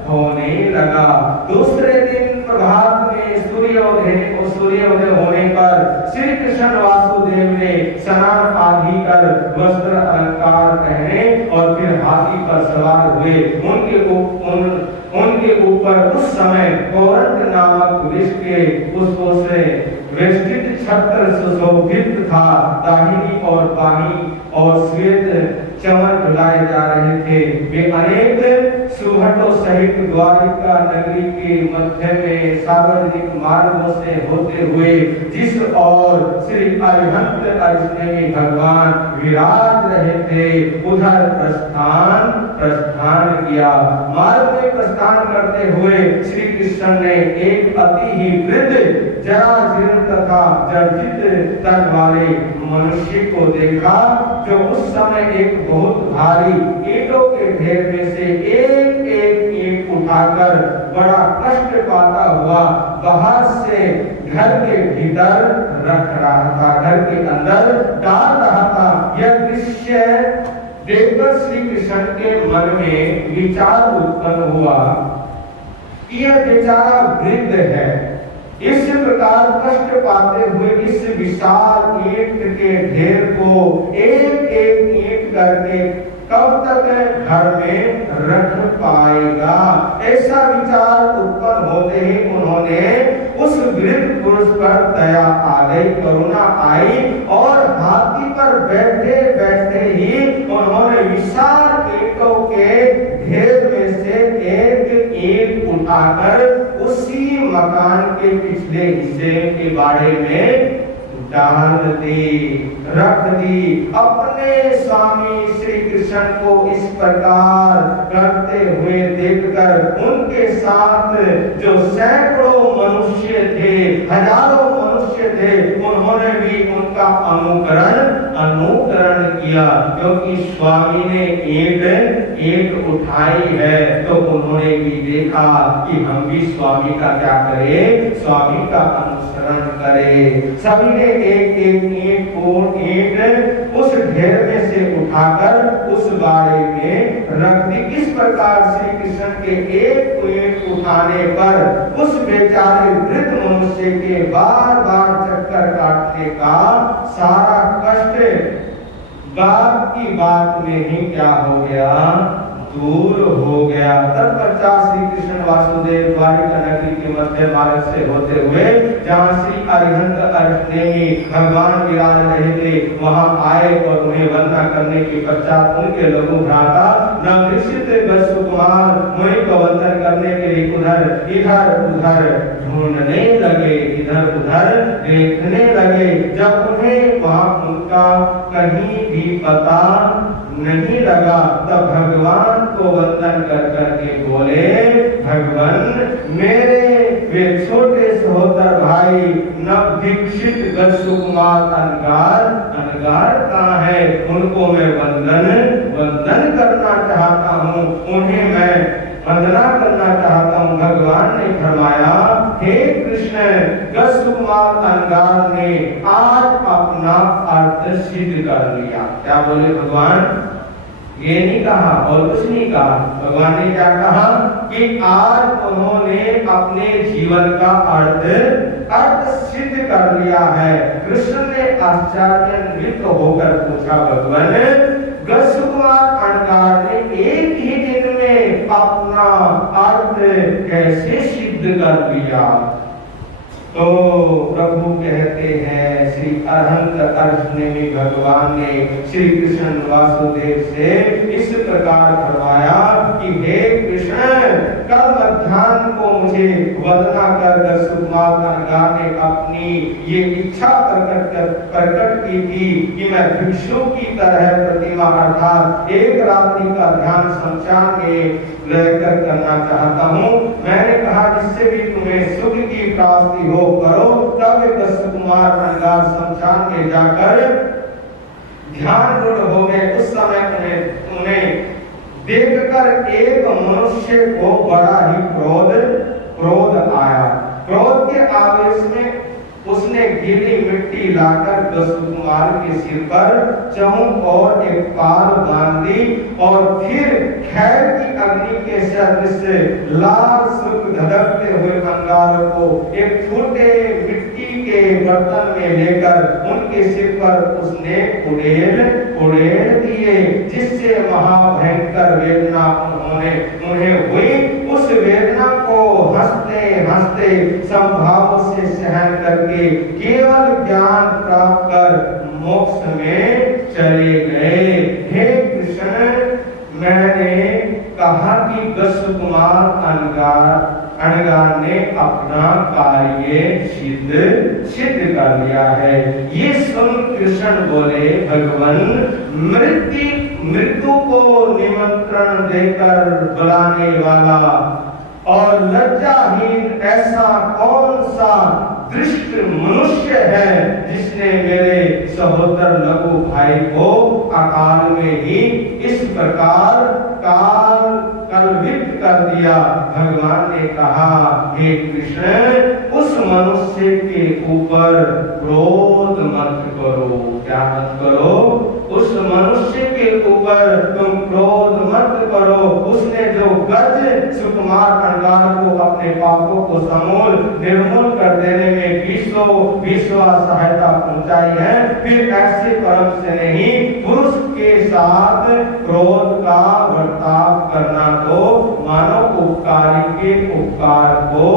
होने लगा। दूसरे दिन प्रभात में सूर्योदय होने पर श्री कृष्ण वासुदेव ने स्नान आदि कर वस्त्र अलंकार पहने और फिर हाथी पर सवार हुए। उनके ऊपर उस समय कौरंट नामक वृक्ष के पुष्पों से वेष्टित छत्र सुशोभित था। दाहिनी और बाहीं और श्वेत चमन झुलाए जा रहे थे। वे अनेक सुहटों सहित द्वारिका नगरी के मध्य में सार्वजनिक मार्गों से होते हुए जिस और श्री अरिहंत अरिष्णेमी भगवान विराज रहे थे उधर प्रस्थान किया। मार्ग में प्रस्थान करते हुए श्री कृष्ण ने एक अति ही वृद्ध जराजीर्ण तथा जर्जित तन वाले मनुष्य को देखा जो उस समय एक बहुत भारी ईंटों के ढेर में से एक एक ईंट उठाकर बड़ा कष्ट पाता हुआ बाहर से घर के भीतर रख रहा था, घर के अंदर डाल रहा था। यह दृश्य देखकर श्री कृष्ण के मन में विचार उत्पन्न हुआ कि यह बेचारा वृद्ध है, इस प्रकार कष्ट पाते हुए इस विशाल ईंट के ढेर को एक एक ईंट करके कब तक घर में रख पाएगा। ऐसा विचार उत्पन्न होते ही उन्होंने उस वृद्ध पुरुष पर दया आ गई, करुणा आई और हाथी पर बैठे बैठे ही उन्होंने विशाल ईंटों के ढेर में से एक ईंट उठाकर उसी मकान के पिछले हिस्से के बाड़े में डाल दी, रख दी। अपने स्वामी श्री कृष्ण को इस प्रकार करते हुए देखकर उनके साथ जो सैकड़ों मनुष्य थे, हजारों मनुष्य थे, उन्होंने भी उनका अनुकरण किया, क्योंकि स्वामी ने ईंट उठाई है तो उन्होंने भी देखा कि हम भी स्वामी का क्या करें, स्वामी का अनुसरण करें। सभी ने एक एक ईंट उस ढेर में से उठाकर उस बाड़े में रख दी। इस प्रकार श्री कृष्ण के एक ईंट उठाने पर उस बेचारे वृद्ध मनुष्य के बार बार चक्कर काटने का सारा कष्ट बात की बात में ही क्या हो गया, दूर हो गया। तत्पश्चात श्री कृष्ण वासुदेव द्वारिका नगरी के मध्य मार्ग से होते हुए जहाँ श्री अरिहंत अरिष्णेमी भगवान विराज रहे थे वहां आए और उन्हें वंदना करने के पश्चात उनके लघु भ्राता नवनिश्चित वसुकुमार मुनि को वंदन करने के लिए इधर उधर ढूंढने लगे, इधर उधर देखने लगे। जब उन्हें वहां उनका कहीं भी पता नहीं लगा तब भगवान को वंदन कर करके बोले, भगवान मेरे वे छोटे सहोदर भाई नवदीक्षित वसुकुमार अनगार कहाँ है, उनको मैं वंदन करना चाहता हूँ, उन्हें मैं वंदना करना चाहता हूँ। भगवान ने फरमाया, हे कृष्ण, वसुकुमार अनगार ने आज अपना अर्थ सिद्ध कर लिया। क्या बोले भगवान? ये नहीं कहा और कुछ नहीं कहा। भगवान ने क्या कहा कि आज उन्होंने अपने जीवन का अर्थ सिद्ध कर लिया है। कृष्ण ने आश्चर्यान्वित होकर पूछा, भगवान वसुकुमार अनगार ने एक ही दिन में अपना अर्थ कैसे सिद्ध कर लिया? तो प्रभु कहते हैं, श्री अरिहंत अरिष्णेमी भगवान ने श्री कृष्ण वासुदेव से इस प्रकार फरमाया कि हे कृष्ण, कल मध्याह्न को मुझे वंदना कर वसुकुमार अनगार ने अपनी ये इच्छा प्रकट की थी कि मैं भिक्षु की तरह प्रतिमा अर्थात एक रात्रि का ध्यान शमशान में रहकर करना चाहता हूँ। मैंने कहा जिससे भी तुम्हें सुख की प्राप्ति हो करो। तब वसुकुमार अनगार शमशान में जाकर ध्यान रूढ़ हो गए। उस समय उन्हें देखकर एक मनुष्य को बड़ा ही क्रोध आया। क्रोध के आवेश में उसने गीली मिट्टी लाकर वसुकुमार के सिर पर चौक और एक पाल बांध दी और फिर खैर की अग्नि के सदृश लाल सुर्ख धधकते हुए अंगारों को एक छोटे मिट्टी के बर्तन में लेकर उनके सिर पर उसने उड़ेल दिए, जिससे महाभयंकर वेदना उन्हें हुई। उस वेदना को हंसते हंसते संभाव से सहन करके केवल ज्ञान प्राप्त कर मोक्ष में चले गए। हे कृष्ण गस्सुकुमार अनगार ने अपना कार्य सिद्ध कर लिया है। ये सुन कृष्ण बोले, भगवान मृत्यु को निमंत्रण देकर बुलाने वाला और लज्जाहीन ऐसा कौन सा दृष्ट मनुष्य है जिसने मेरे सहोदर लघु भाई को अकाल में ही इस प्रकार कलवित कर दिया। भगवान ने कहा, हे कृष्ण, उस मनुष्य के ऊपर क्रोध मत करो। क्या मत करो? उस मनुष्य के ऊपर तुम क्रोध मत करो। उसने जो गज सुकुमार कंगाल को अपने पापों को समूल निर्मूल कर देने में विश्व सहायता पहुंचाई है, फिर ऐसे कर्म से नहीं पुरुष के साथ क्रोध का बर्ताव करना तो मानव उपकारी के उपकार को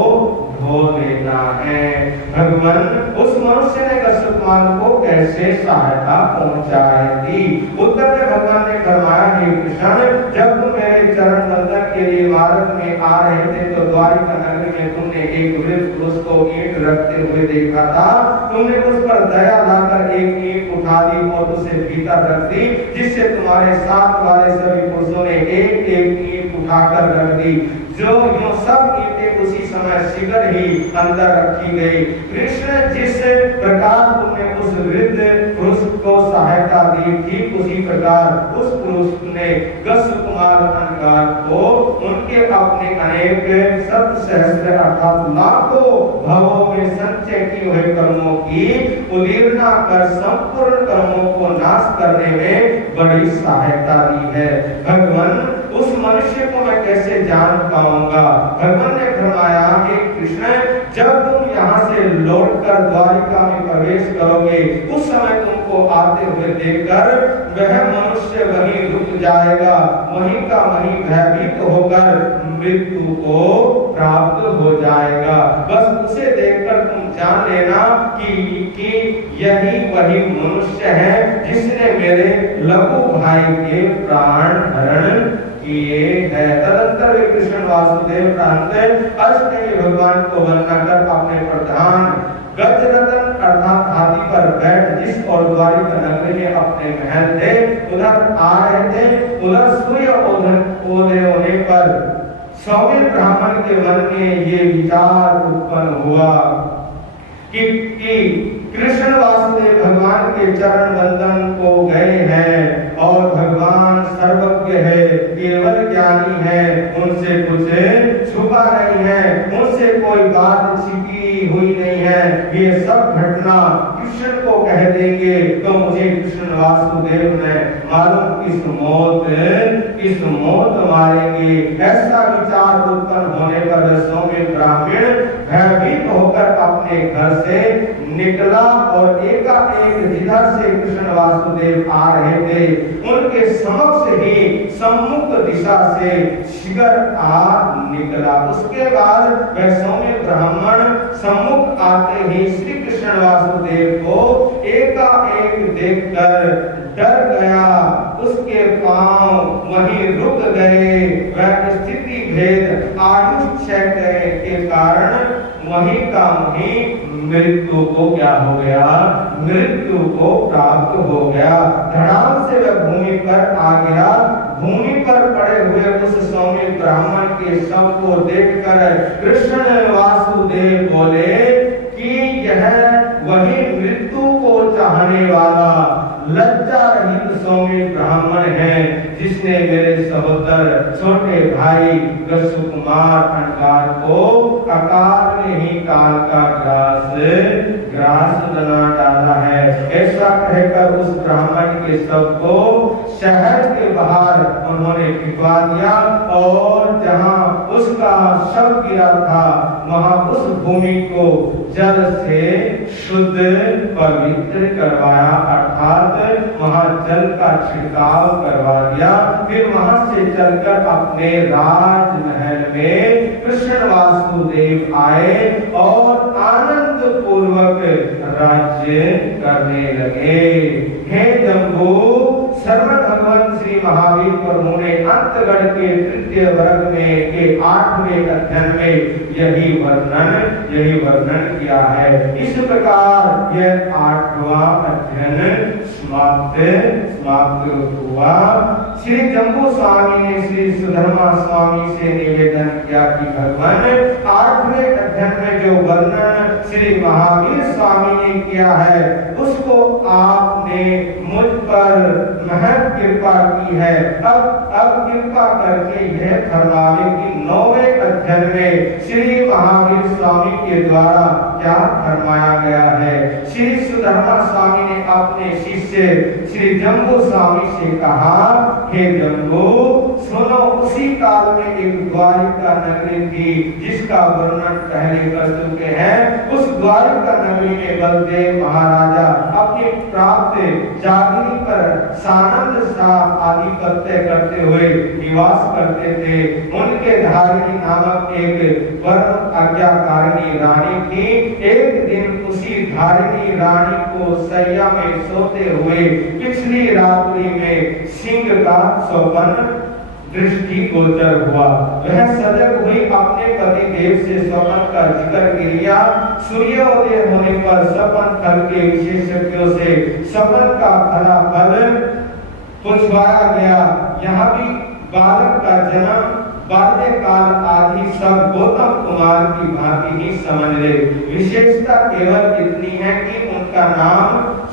धो देना है। भगवान उस मनुष्य ने गस्सुकुमार को कैसे सहायता पहुंचाई थी? उत्तर में भगवान ने फरमाया, हे कृष्ण, जब तुम मेरे चरण वंदन के लिए मार्ग में आ रहे थे तो द्वारिका नगरी में तुमने एक वृद्ध पुरुष को ईंट रखते हुए देखा था। तुमने उस पर दया लाकर एक ईंट उठा दी और उसे भीतर रख दी, जिससे तुम्हारे साथ वाले सभी पुरुषों ने एक एक ईंट उठाकर रख दी। जो यूं सब ईंटें उसी समय शीघ्र ही अंदर रखी गई। कृष्ण, जिस प्रकार तुमने उस वृद्ध पुरुष को सहायता दी थी, उसी प्रकार उस पुरुष ने गस्सुकुमार अनगार को उनके अपने अनेक शत सहस्त्र अर्थात लाखों भवों में संचय किए हुए कर्मों की उदीर्णा कर संपूर्ण कर्मों को नाश करने में बड़ी सहायता दी है। भगवान, उस मनुष्य को मैं कैसे जान पाऊंगा? भगवान ने फरमाया, हे कृष्ण, जब तुम यहाँ से लौटकर द्वारिका में प्रवेश करोगे, उस समय तुमको आते हुए देखकर वह मनुष्य वहीं रुक जाएगा, वहीं का वहीं भयभीत होकर मृत्यु को प्राप्त हो जाएगा। बस उसे देखकर तुम जान लेना कि यही वही मनुष्य है जिसने मेरे लघु भाई के प्राण हरण किए हैं। तदंतर वे कृष्ण वासुदेव प्रांत अष्टमी भगवान को वंदना कर अपने प्रधान गजरतन अर्थात हाथी पर बैठ जिस और द्वारिका नगरी में अपने महल थे उधर आ रहे थे। उधर सूर्य उदय होने पर सौम्य ब्राह्मण के मन में ये विचार उत्पन्न हुआ कि कृष्ण वासुदेव भगवान के चरण वंदन को गए हैं और भगवान सर्वज्ञ है, केवल ज्ञानी है, उनसे कुछ छुपा नहीं है, उनसे कोई बात छिपी हुई नहीं है। ये सब घटना कृष्ण को कह देंगे तो मुझे कृष्ण वासुदेव ने मालूम किस मौत मारेंगे। ऐसा विचार उत्पन्न होने पर सौम्य ब्राह्मण भयभीत होकर अपने घर से निकला और एकाएक जिधर से कृष्ण वासुदेव आ रहे थे उनके समक्ष ही सम्मुख दिशा से शीघ्र आ निकला। उसके बाद वह सौम्य ब्राह्मण सम्मुख आते ही श्री कृष्ण वासुदेव को एकाएक देखकर डर गया, उसके पांव वहीं रुक गए। वह स्थिति भेद आयुष क्षय के कारण वहीं का वहीं मृत्यु को क्या हो गया? मृत्यु को प्राप्त हो गया। धड़ाम से वह भूमि पर आ गया। भूमि पर पड़े हुए उस सौम्य ब्राह्मण के शव को देखकर कृष्ण वासुदेव बोले कि यह वही मृत्यु को चाहने वाला लज्जा रहित सौम्य ब्राह्मण है जिसने मेरे सहोदर छोटे भाई गस्सुकुमार अनगार को अकाल में ही काल का ग्रास बना डाला है। ऐसा कहकर उस ब्राह्मण के शव को शहर के बाहर उन्होंने भिजवा दिया और जहां उसका शव गिरा था वहां उस भूमि को जल से शुद्ध पवित्र करवाया, अर्थात वहां जल का छिड़काव करवा दिया। फिर वहां से चलकर अपने राजमहल में कृष्ण वासुदेव आए और आनंद पूर्वक राज्य करने लगे। हे जम्बू, सर्व भगवान श्री महावीर प्रभु ने अंतगढ़ के तृतीय वर्ग में के 8वें अध्ययन में यही वर्णन किया है। इस प्रकार यह 8वां अध्ययन समाप्त हुआ। श्री जम्बू स्वामी ने श्री सुधर्मा स्वामी से निवेदन किया कि भगवान 8वें अध्ययन में जो वर्णन श्री महावीर स्वामी ने किया है उसको आपने मुझ पर महत कृपा की है। अब कृपा करके यह फरमावे कि 9वें अध्ययन में श्री महावीर स्वामी के द्वारा क्या फरमाया गया है। श्री सुधर्मा स्वामी ने अपने शिष्य श्री जम्बू स्वामी से कहा, हे जम्बू सुनो, उसी काल में एक द्वारिका नगरी थी जिसका वर्णन पहले कर चुके हैं। उस द्वारिका नगरी में बलदेव महाराजा अपने प्राप्त जागीरी पर सानंद शाह आधिपत्य करते हुए निवास करते थे। उनके धारिणी नामक एक परम आज्ञाकारिणी रानी थी। एक दिन उसी धारिणी रानी को सैया में सोते हुए पिछली रात्रि में सिंह का स्वप्न दृष्टि गोचर हुआ। वह सजग हुई अपने पति देव से स्वप्न का जिक्र किया। सूर्योदय होने पर स्वप्न फल के विशेषज्ञों से स्वप्न का फलाफल पूछवाया गया। यहाँ भी बालक का जन्म बाल्यकाल आदि सब गौतम कुमार की भांति ही समझ ले। विशेषता केवल इतनी है कि उनका नाम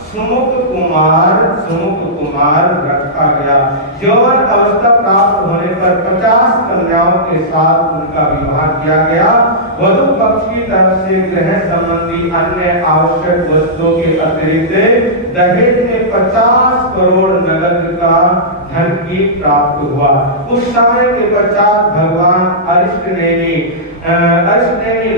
सुमुख कुमार रखा गया। यौवन अवस्था प्राप्त होने पर 50 कन्याओं के साथ उनका विवाह किया गया। वधु पक्ष की तरफ से गृह संबंधी अन्य आवश्यक वस्तुओं के अतिरिक्त दहेज में 50 करोड़ नगद का धन की प्राप्त हुआ। उस समय के पश्चात भगवान अरिष्ट ने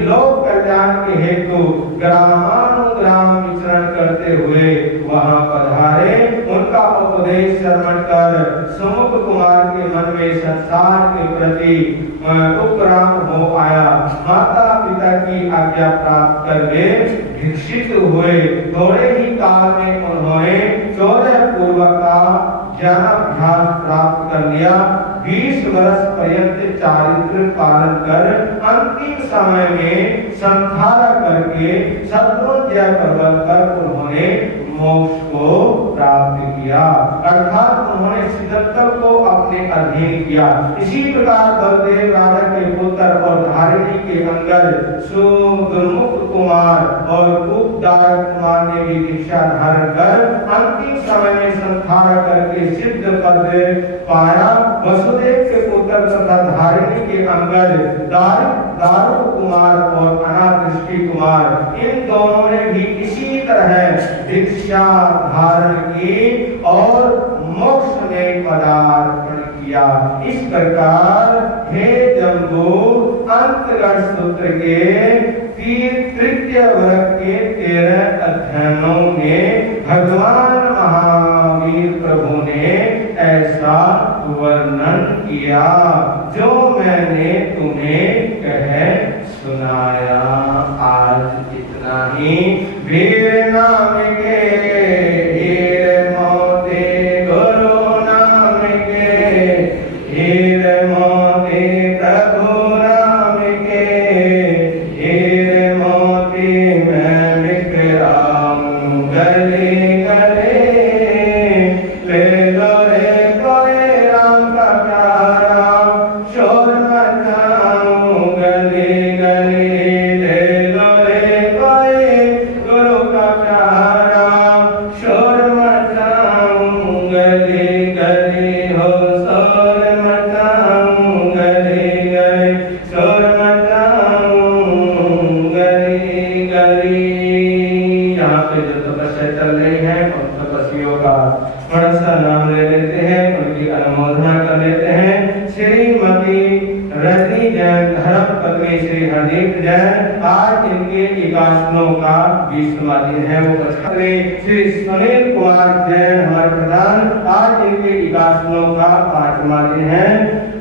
लोक कल्याण के हेतु ग्रामानुग्राम विचरण करते हुए वहां पधारे। उनका उपदेश श्रवण कर सुमुख कुमार के मन में संसार के प्रति उपराम हो आया। माता पिता की आज्ञा प्राप्त कर वे भिक्षित हुए। थोड़े ही काल में उन्होंने 14 पूर्व का ज्ञानाभ्यास प्राप्त कर लिया। 20 वर्ष पर्यंत चारित्र पालन कर अंतिम समय में संहार करके शत्रुंजय पर्वत पर उन्होंने मोक्ष को प्राप्त किया, अर्थात उन्होंने सिद्धत्व को अपने अधीन किया। इसी प्रकार बलदेव राजा के पुत्र और धारिणी के अंगद सुदुर्मुख कुमार और उपदारक कुमार ने भी दीक्षा धारण कर अंतिम समय में संहार करके सिद्ध पद पाया। वसुदेव के पुत्र तथा धारिणी के अंगद दारुक कुमार और अनादृष्टि कुमार, इन दोनों ने भी इसी तरह दीक्षा धारण की और मोक्ष में पदार्पण किया। इस प्रकार हे जम्बू अंतगढ़ सूत्र के तृतीय वर्ग के 13 अध्ययनों में भगवान महावीर प्रभु ने ऐसा वर्णन किया जो मैंने तुम्हें कह सुनाया। आज इतना ही। वीर नाम के हीर मोती, गुरु नाम के हीर मोती, प्रभु नाम के हीर मोती, मैं बिखराऊं गले गले। ले लो रे कोई राम का प्यारा, शोर मचाऊं गले गले। ले लो रे कोई गुरु का प्यारा, शोर मचाऊं गले गले। हो शोर मचाऊं गले गले, शोर मचाऊं गले गले। यहाँ पे जो तपस्या चल रही है उन तपस्वियों का बड़ा सा नाम ले लेते हैं, उनकी अनुमोदना कर लेते हैं। श्रीमती रजनी जैन, धर्म पत्नी श्री हरदीप जैन, आज इनके 81 का 20वां दिन है। वो पछाड़े श्री सुनील कुमार जैन हमारे प्रधान, आज इनके 81 का 5वां दिन है।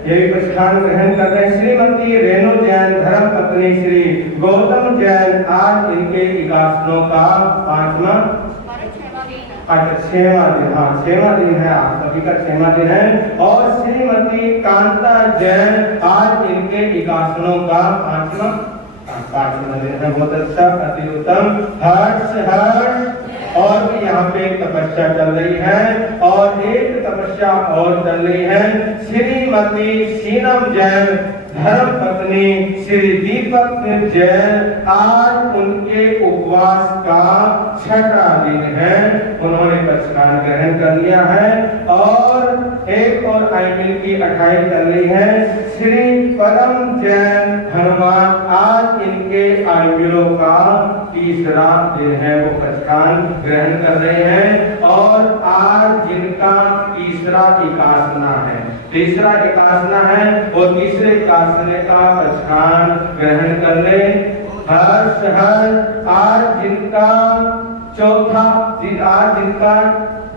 ये प्रस्थान ग्रहण कर रहे हैं। श्रीमती रेणु जैन, धर्म पत्नी श्री गौतम जैन, आज इनके 81 का 5वां अच्छा 6वां दिन, हाँ 6वां दिन है, आप सभी का 6वां दिन है। और श्रीमती कांता जैन, आज इनके 81 का 5वां दिन है। बहुत अच्छा, अति उत्तम, हर्ष। और भी यहाँ पे एक तपस्या चल रही है, और एक तपस्या और चल रही है। श्रीमती सीनम जैन, धर्म पत्नी श्री दीपक जैन, आज उनके उपवास का 6वां दिन है। उन्होंने पचखान ग्रहण कर लिया है। और एक और आइमिल की 28 चल रही है। श्री परम जैन हनुमान, आज इनके आइमिलों का 3रा दिन है, वो पचखान ग्रहण कर रहे हैं। और आज जिनका 3रा एकासना है, 3रा एकासना है, वो 3रे एकासने का पचखान ग्रहण कर ले। हर्ष। आज जिनका आज जिनका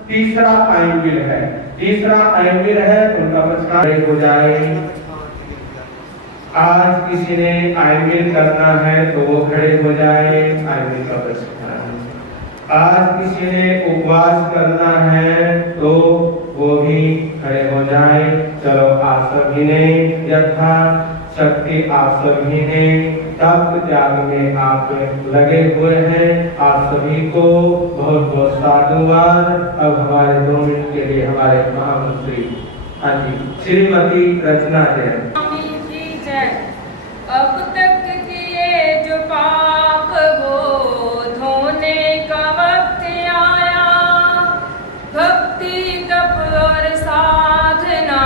3रा आइमिल है, 3रा आइमिल है, उनका पचखान हो जाए। आज किसी ने आइमिल करना है तो वो खड़े हो जाए, आइमिल का पचखान। आज किसी ने उपवास करना है तो वो भी खड़े हो जाए। चलो आप सभी ने यथा शक्ति, आप सभी ने तप त्याग में आप लगे हुए हैं। आप सभी को बहुत बहुत साधुवाद। अब हमारे 2 मिनट के लिए हमारे महामंत्री हाँ जी श्रीमती रचना जैन। अब तक किए जो पाप वो धोने का वक्त आया, भक्ति तप और साधना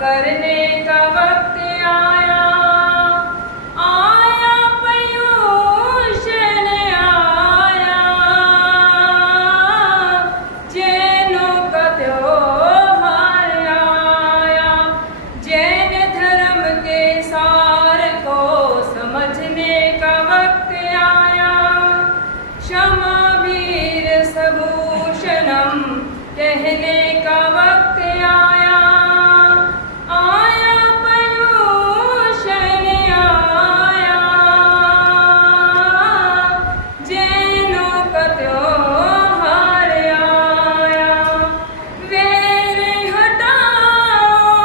करने का वक्त आया। आया पयूषण आया, जैनों का त्योहार आया। जैन धर्म के सार को समझने का वक्त आया। क्षमा वीर सबूषणम कहने का वक्त आया। आया पयूषण आया, जैनों का त्योहार आया। वैर हटाओ,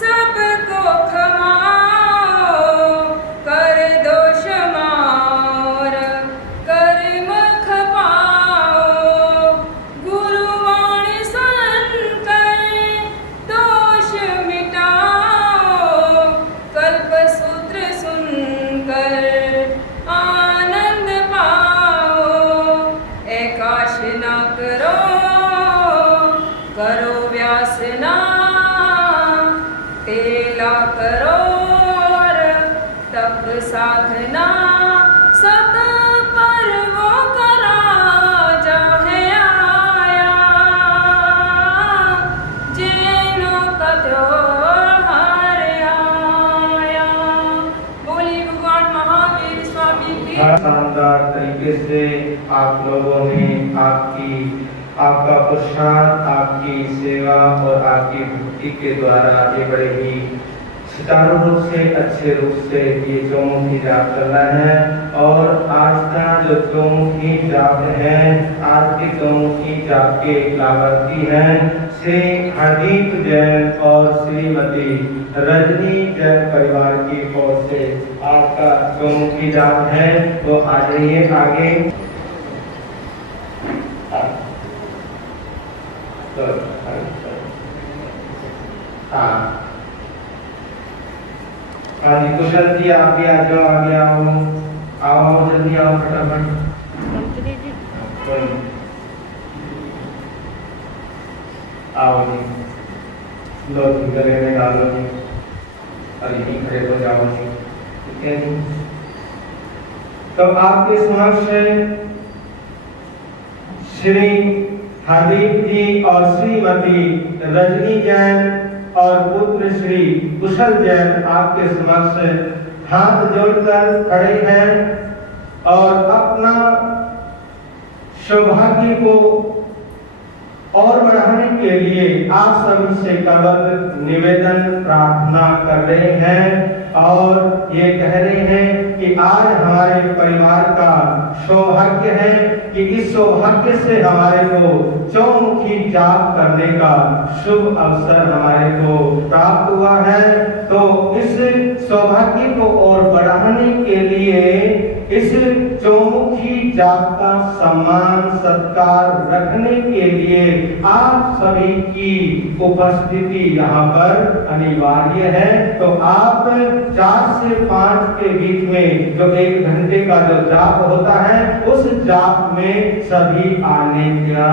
सबको क्षमाओ, कर दो क्षमाओ, कर्म खपाओ। गुरुवाणी सुनकर दोष मिटाओ, कल्पसूत्र सुनकर आनंद पाओ। एकाश न करो, करो व्यासना, तेला करो और तप साधना। सत पर वो करा जाहे आया, जैनों का त्योहार आया। बोलिए भगवान महावीर स्वामी की। शानदार तरीके से आप लोगों ने आपका पुरुषार्थ, आपकी सेवा और आपकी भक्ति के द्वारा ये बड़े ही सुचारू रूप से, अच्छे रूप से ये चौमुखी जाप चल रहा है। और आज का जो चौमुखी जाप है, आज के चौमुखी जाप के लाभार्थी हैं श्री हरदीप जैन और श्रीमती रजनी जैन परिवार की ओर से आपका चौमुखी जाप है। तो आ जाइए आगे। हाँ हाँ जी, कुशल जी आप भी आ जाओ, आगे आओ जल्दी आओ फटाफट। आओ जी, लो जी गले में डालो जी, और यहीं खड़े हो जाओ जी, ठीक है जी। तो आपके समक्ष श्री हरदीप जी और श्रीमती रजनी जैन और पुत्र श्री कुशल जैन आपके समक्ष हाथ जोड़कर खड़े हैं और अपना सौभाग्य को और बढ़ाने के लिए आप सभी से कबल निवेदन प्रार्थना कर रहे हैं। और ये कह रहे हैं कि आज हमारे परिवार का सौभाग्य है कि इस सौभाग्य से हमारे को चौमुखी जाप करने का शुभ अवसर हमारे को प्राप्त हुआ है। तो इस सौभाग्य को और बढ़ाने के लिए इस चौमुखी जाप का सम्मान सत्कार रखने के लिए आप सभी की उपस्थिति यहाँ पर अनिवार्य है। तो आप 4 से 5 के बीच में जो 1 घंटे का जो जाप होता है उस जाप में सभी आने का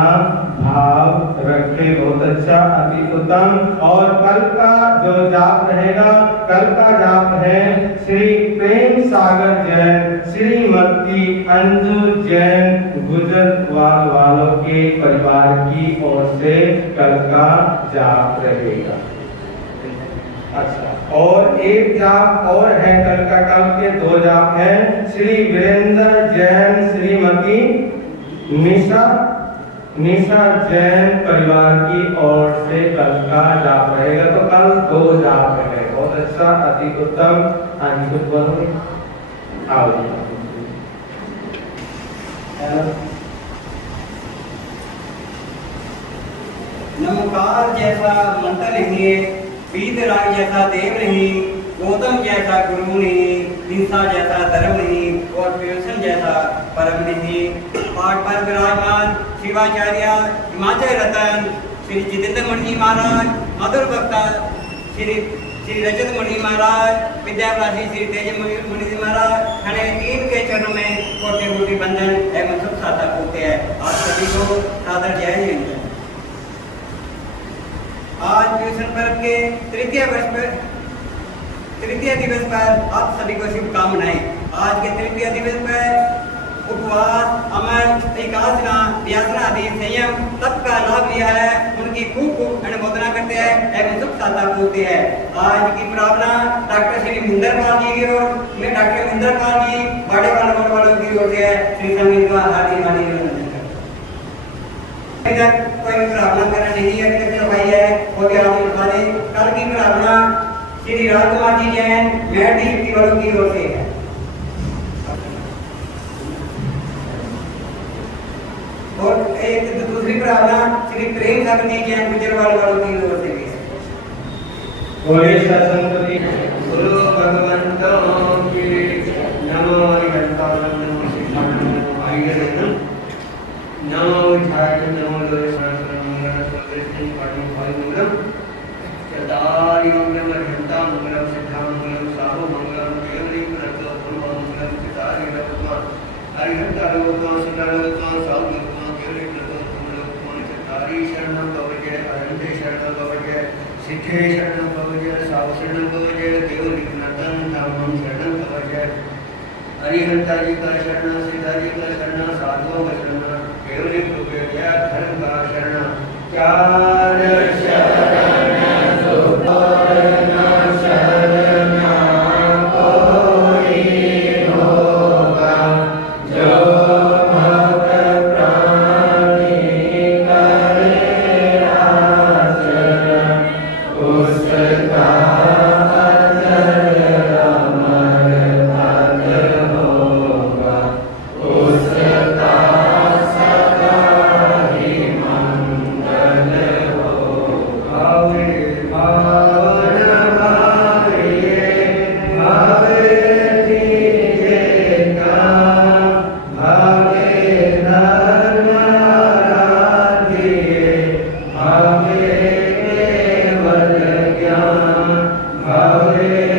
भाव रखे। बहुत अच्छा, अति उत्तम। और कल का जो जाप रहेगा, कल का जाप है श्री प्रेम सागर जैन श्रीमती अंजू जैन गुजरवाल वालों के परिवार की ओर से कल का जाप रहेगा। अच्छा, और एक जाप और है कल का। कल के 2 जाप हैं। श्री वीरेंद्र जैन श्रीमती निशा जैन परिवार की ओर से कल का जाप रहेगा। तो कल 2 जाप है। बहुत अच्छा, अति उत्तम। हाँ जी, कुछ बोलोगे? आओ जी। नमकार जैसा मंत्र नहीं, वीतराग जैसा देव नहीं, गौतम जैसा गुरु नहीं, हिंसा जैसा धर्म नहीं और प्योसन जैसा परम नहीं। पाठ पर विराजमान शिवाचार्य हिमाचल रतन श्री जितेंद्र मणि महाराज, मधुर वक्ता श्री रजत मणि महाराज, विद्यावासी श्री तेज मणि महाराज, खड़े 3 के चरणों में कोटि कोटि बंधन एवं सब साधक होते हैं। आप सभी को सादर जय हिंद। आज प्योसन पर्व के तृतीय दिवस पर आप सभी को शुभकामनाएं। आज के तृतीय दिवस पर उपवास, अमल, एकादशा, व्यासना आदि संयम तप का लाभ लिया है, उनकी खूब अनुमोदना करते हैं एवं सुख साधा बोलते हैं। आज की प्रार्थना डॉक्टर श्री मिंदरपाल जी की ओर में, डॉक्टर मिंदरपाल जी बड़े वालों की ओर से श्री संगीत हार्दिक कोई प्रार्थना करना नहीं है, भाई है वो भी आप उठा दें। कल की प्रार्थना श्री राजकुमार जी जैन मेहदी वालों की ओर से है। और एक दूसरी प्रार्थना श्री प्रेम सागर जी जैन गुजरवाल वालों की ओर से है। बोले सतसंगति गुरु भगवंतों की नमो निरंतर नमो शिवाय नमो आयरन नमो झाय नमो लोय सहस्र मंगल सर्वश्री परम फल मंगल चतारि मंगल हंता मंगल सिद्धा मंगल साहु मंगल केवली प्रतो पूर्व मंगल चतारि रत्मा हरिहंता लोका सुंदर लोका साहु लोका केवली प्रतो पूर्व लोका चतारि शरणं भवजे अरंते शरणं भवजे सिद्धे शरणं भवजे साहु शरणं भवजे केवली नतन धामं शरणं भवजे हरिहंता जी का शरण, सीता जी का शरण, साधुओं का शरण, केवली कृपया क्या धर्म का शरण। चार शरण सुपर्ण शरण कोई होगा, जो भक्त प्राणी करे आचरण, उसका Hare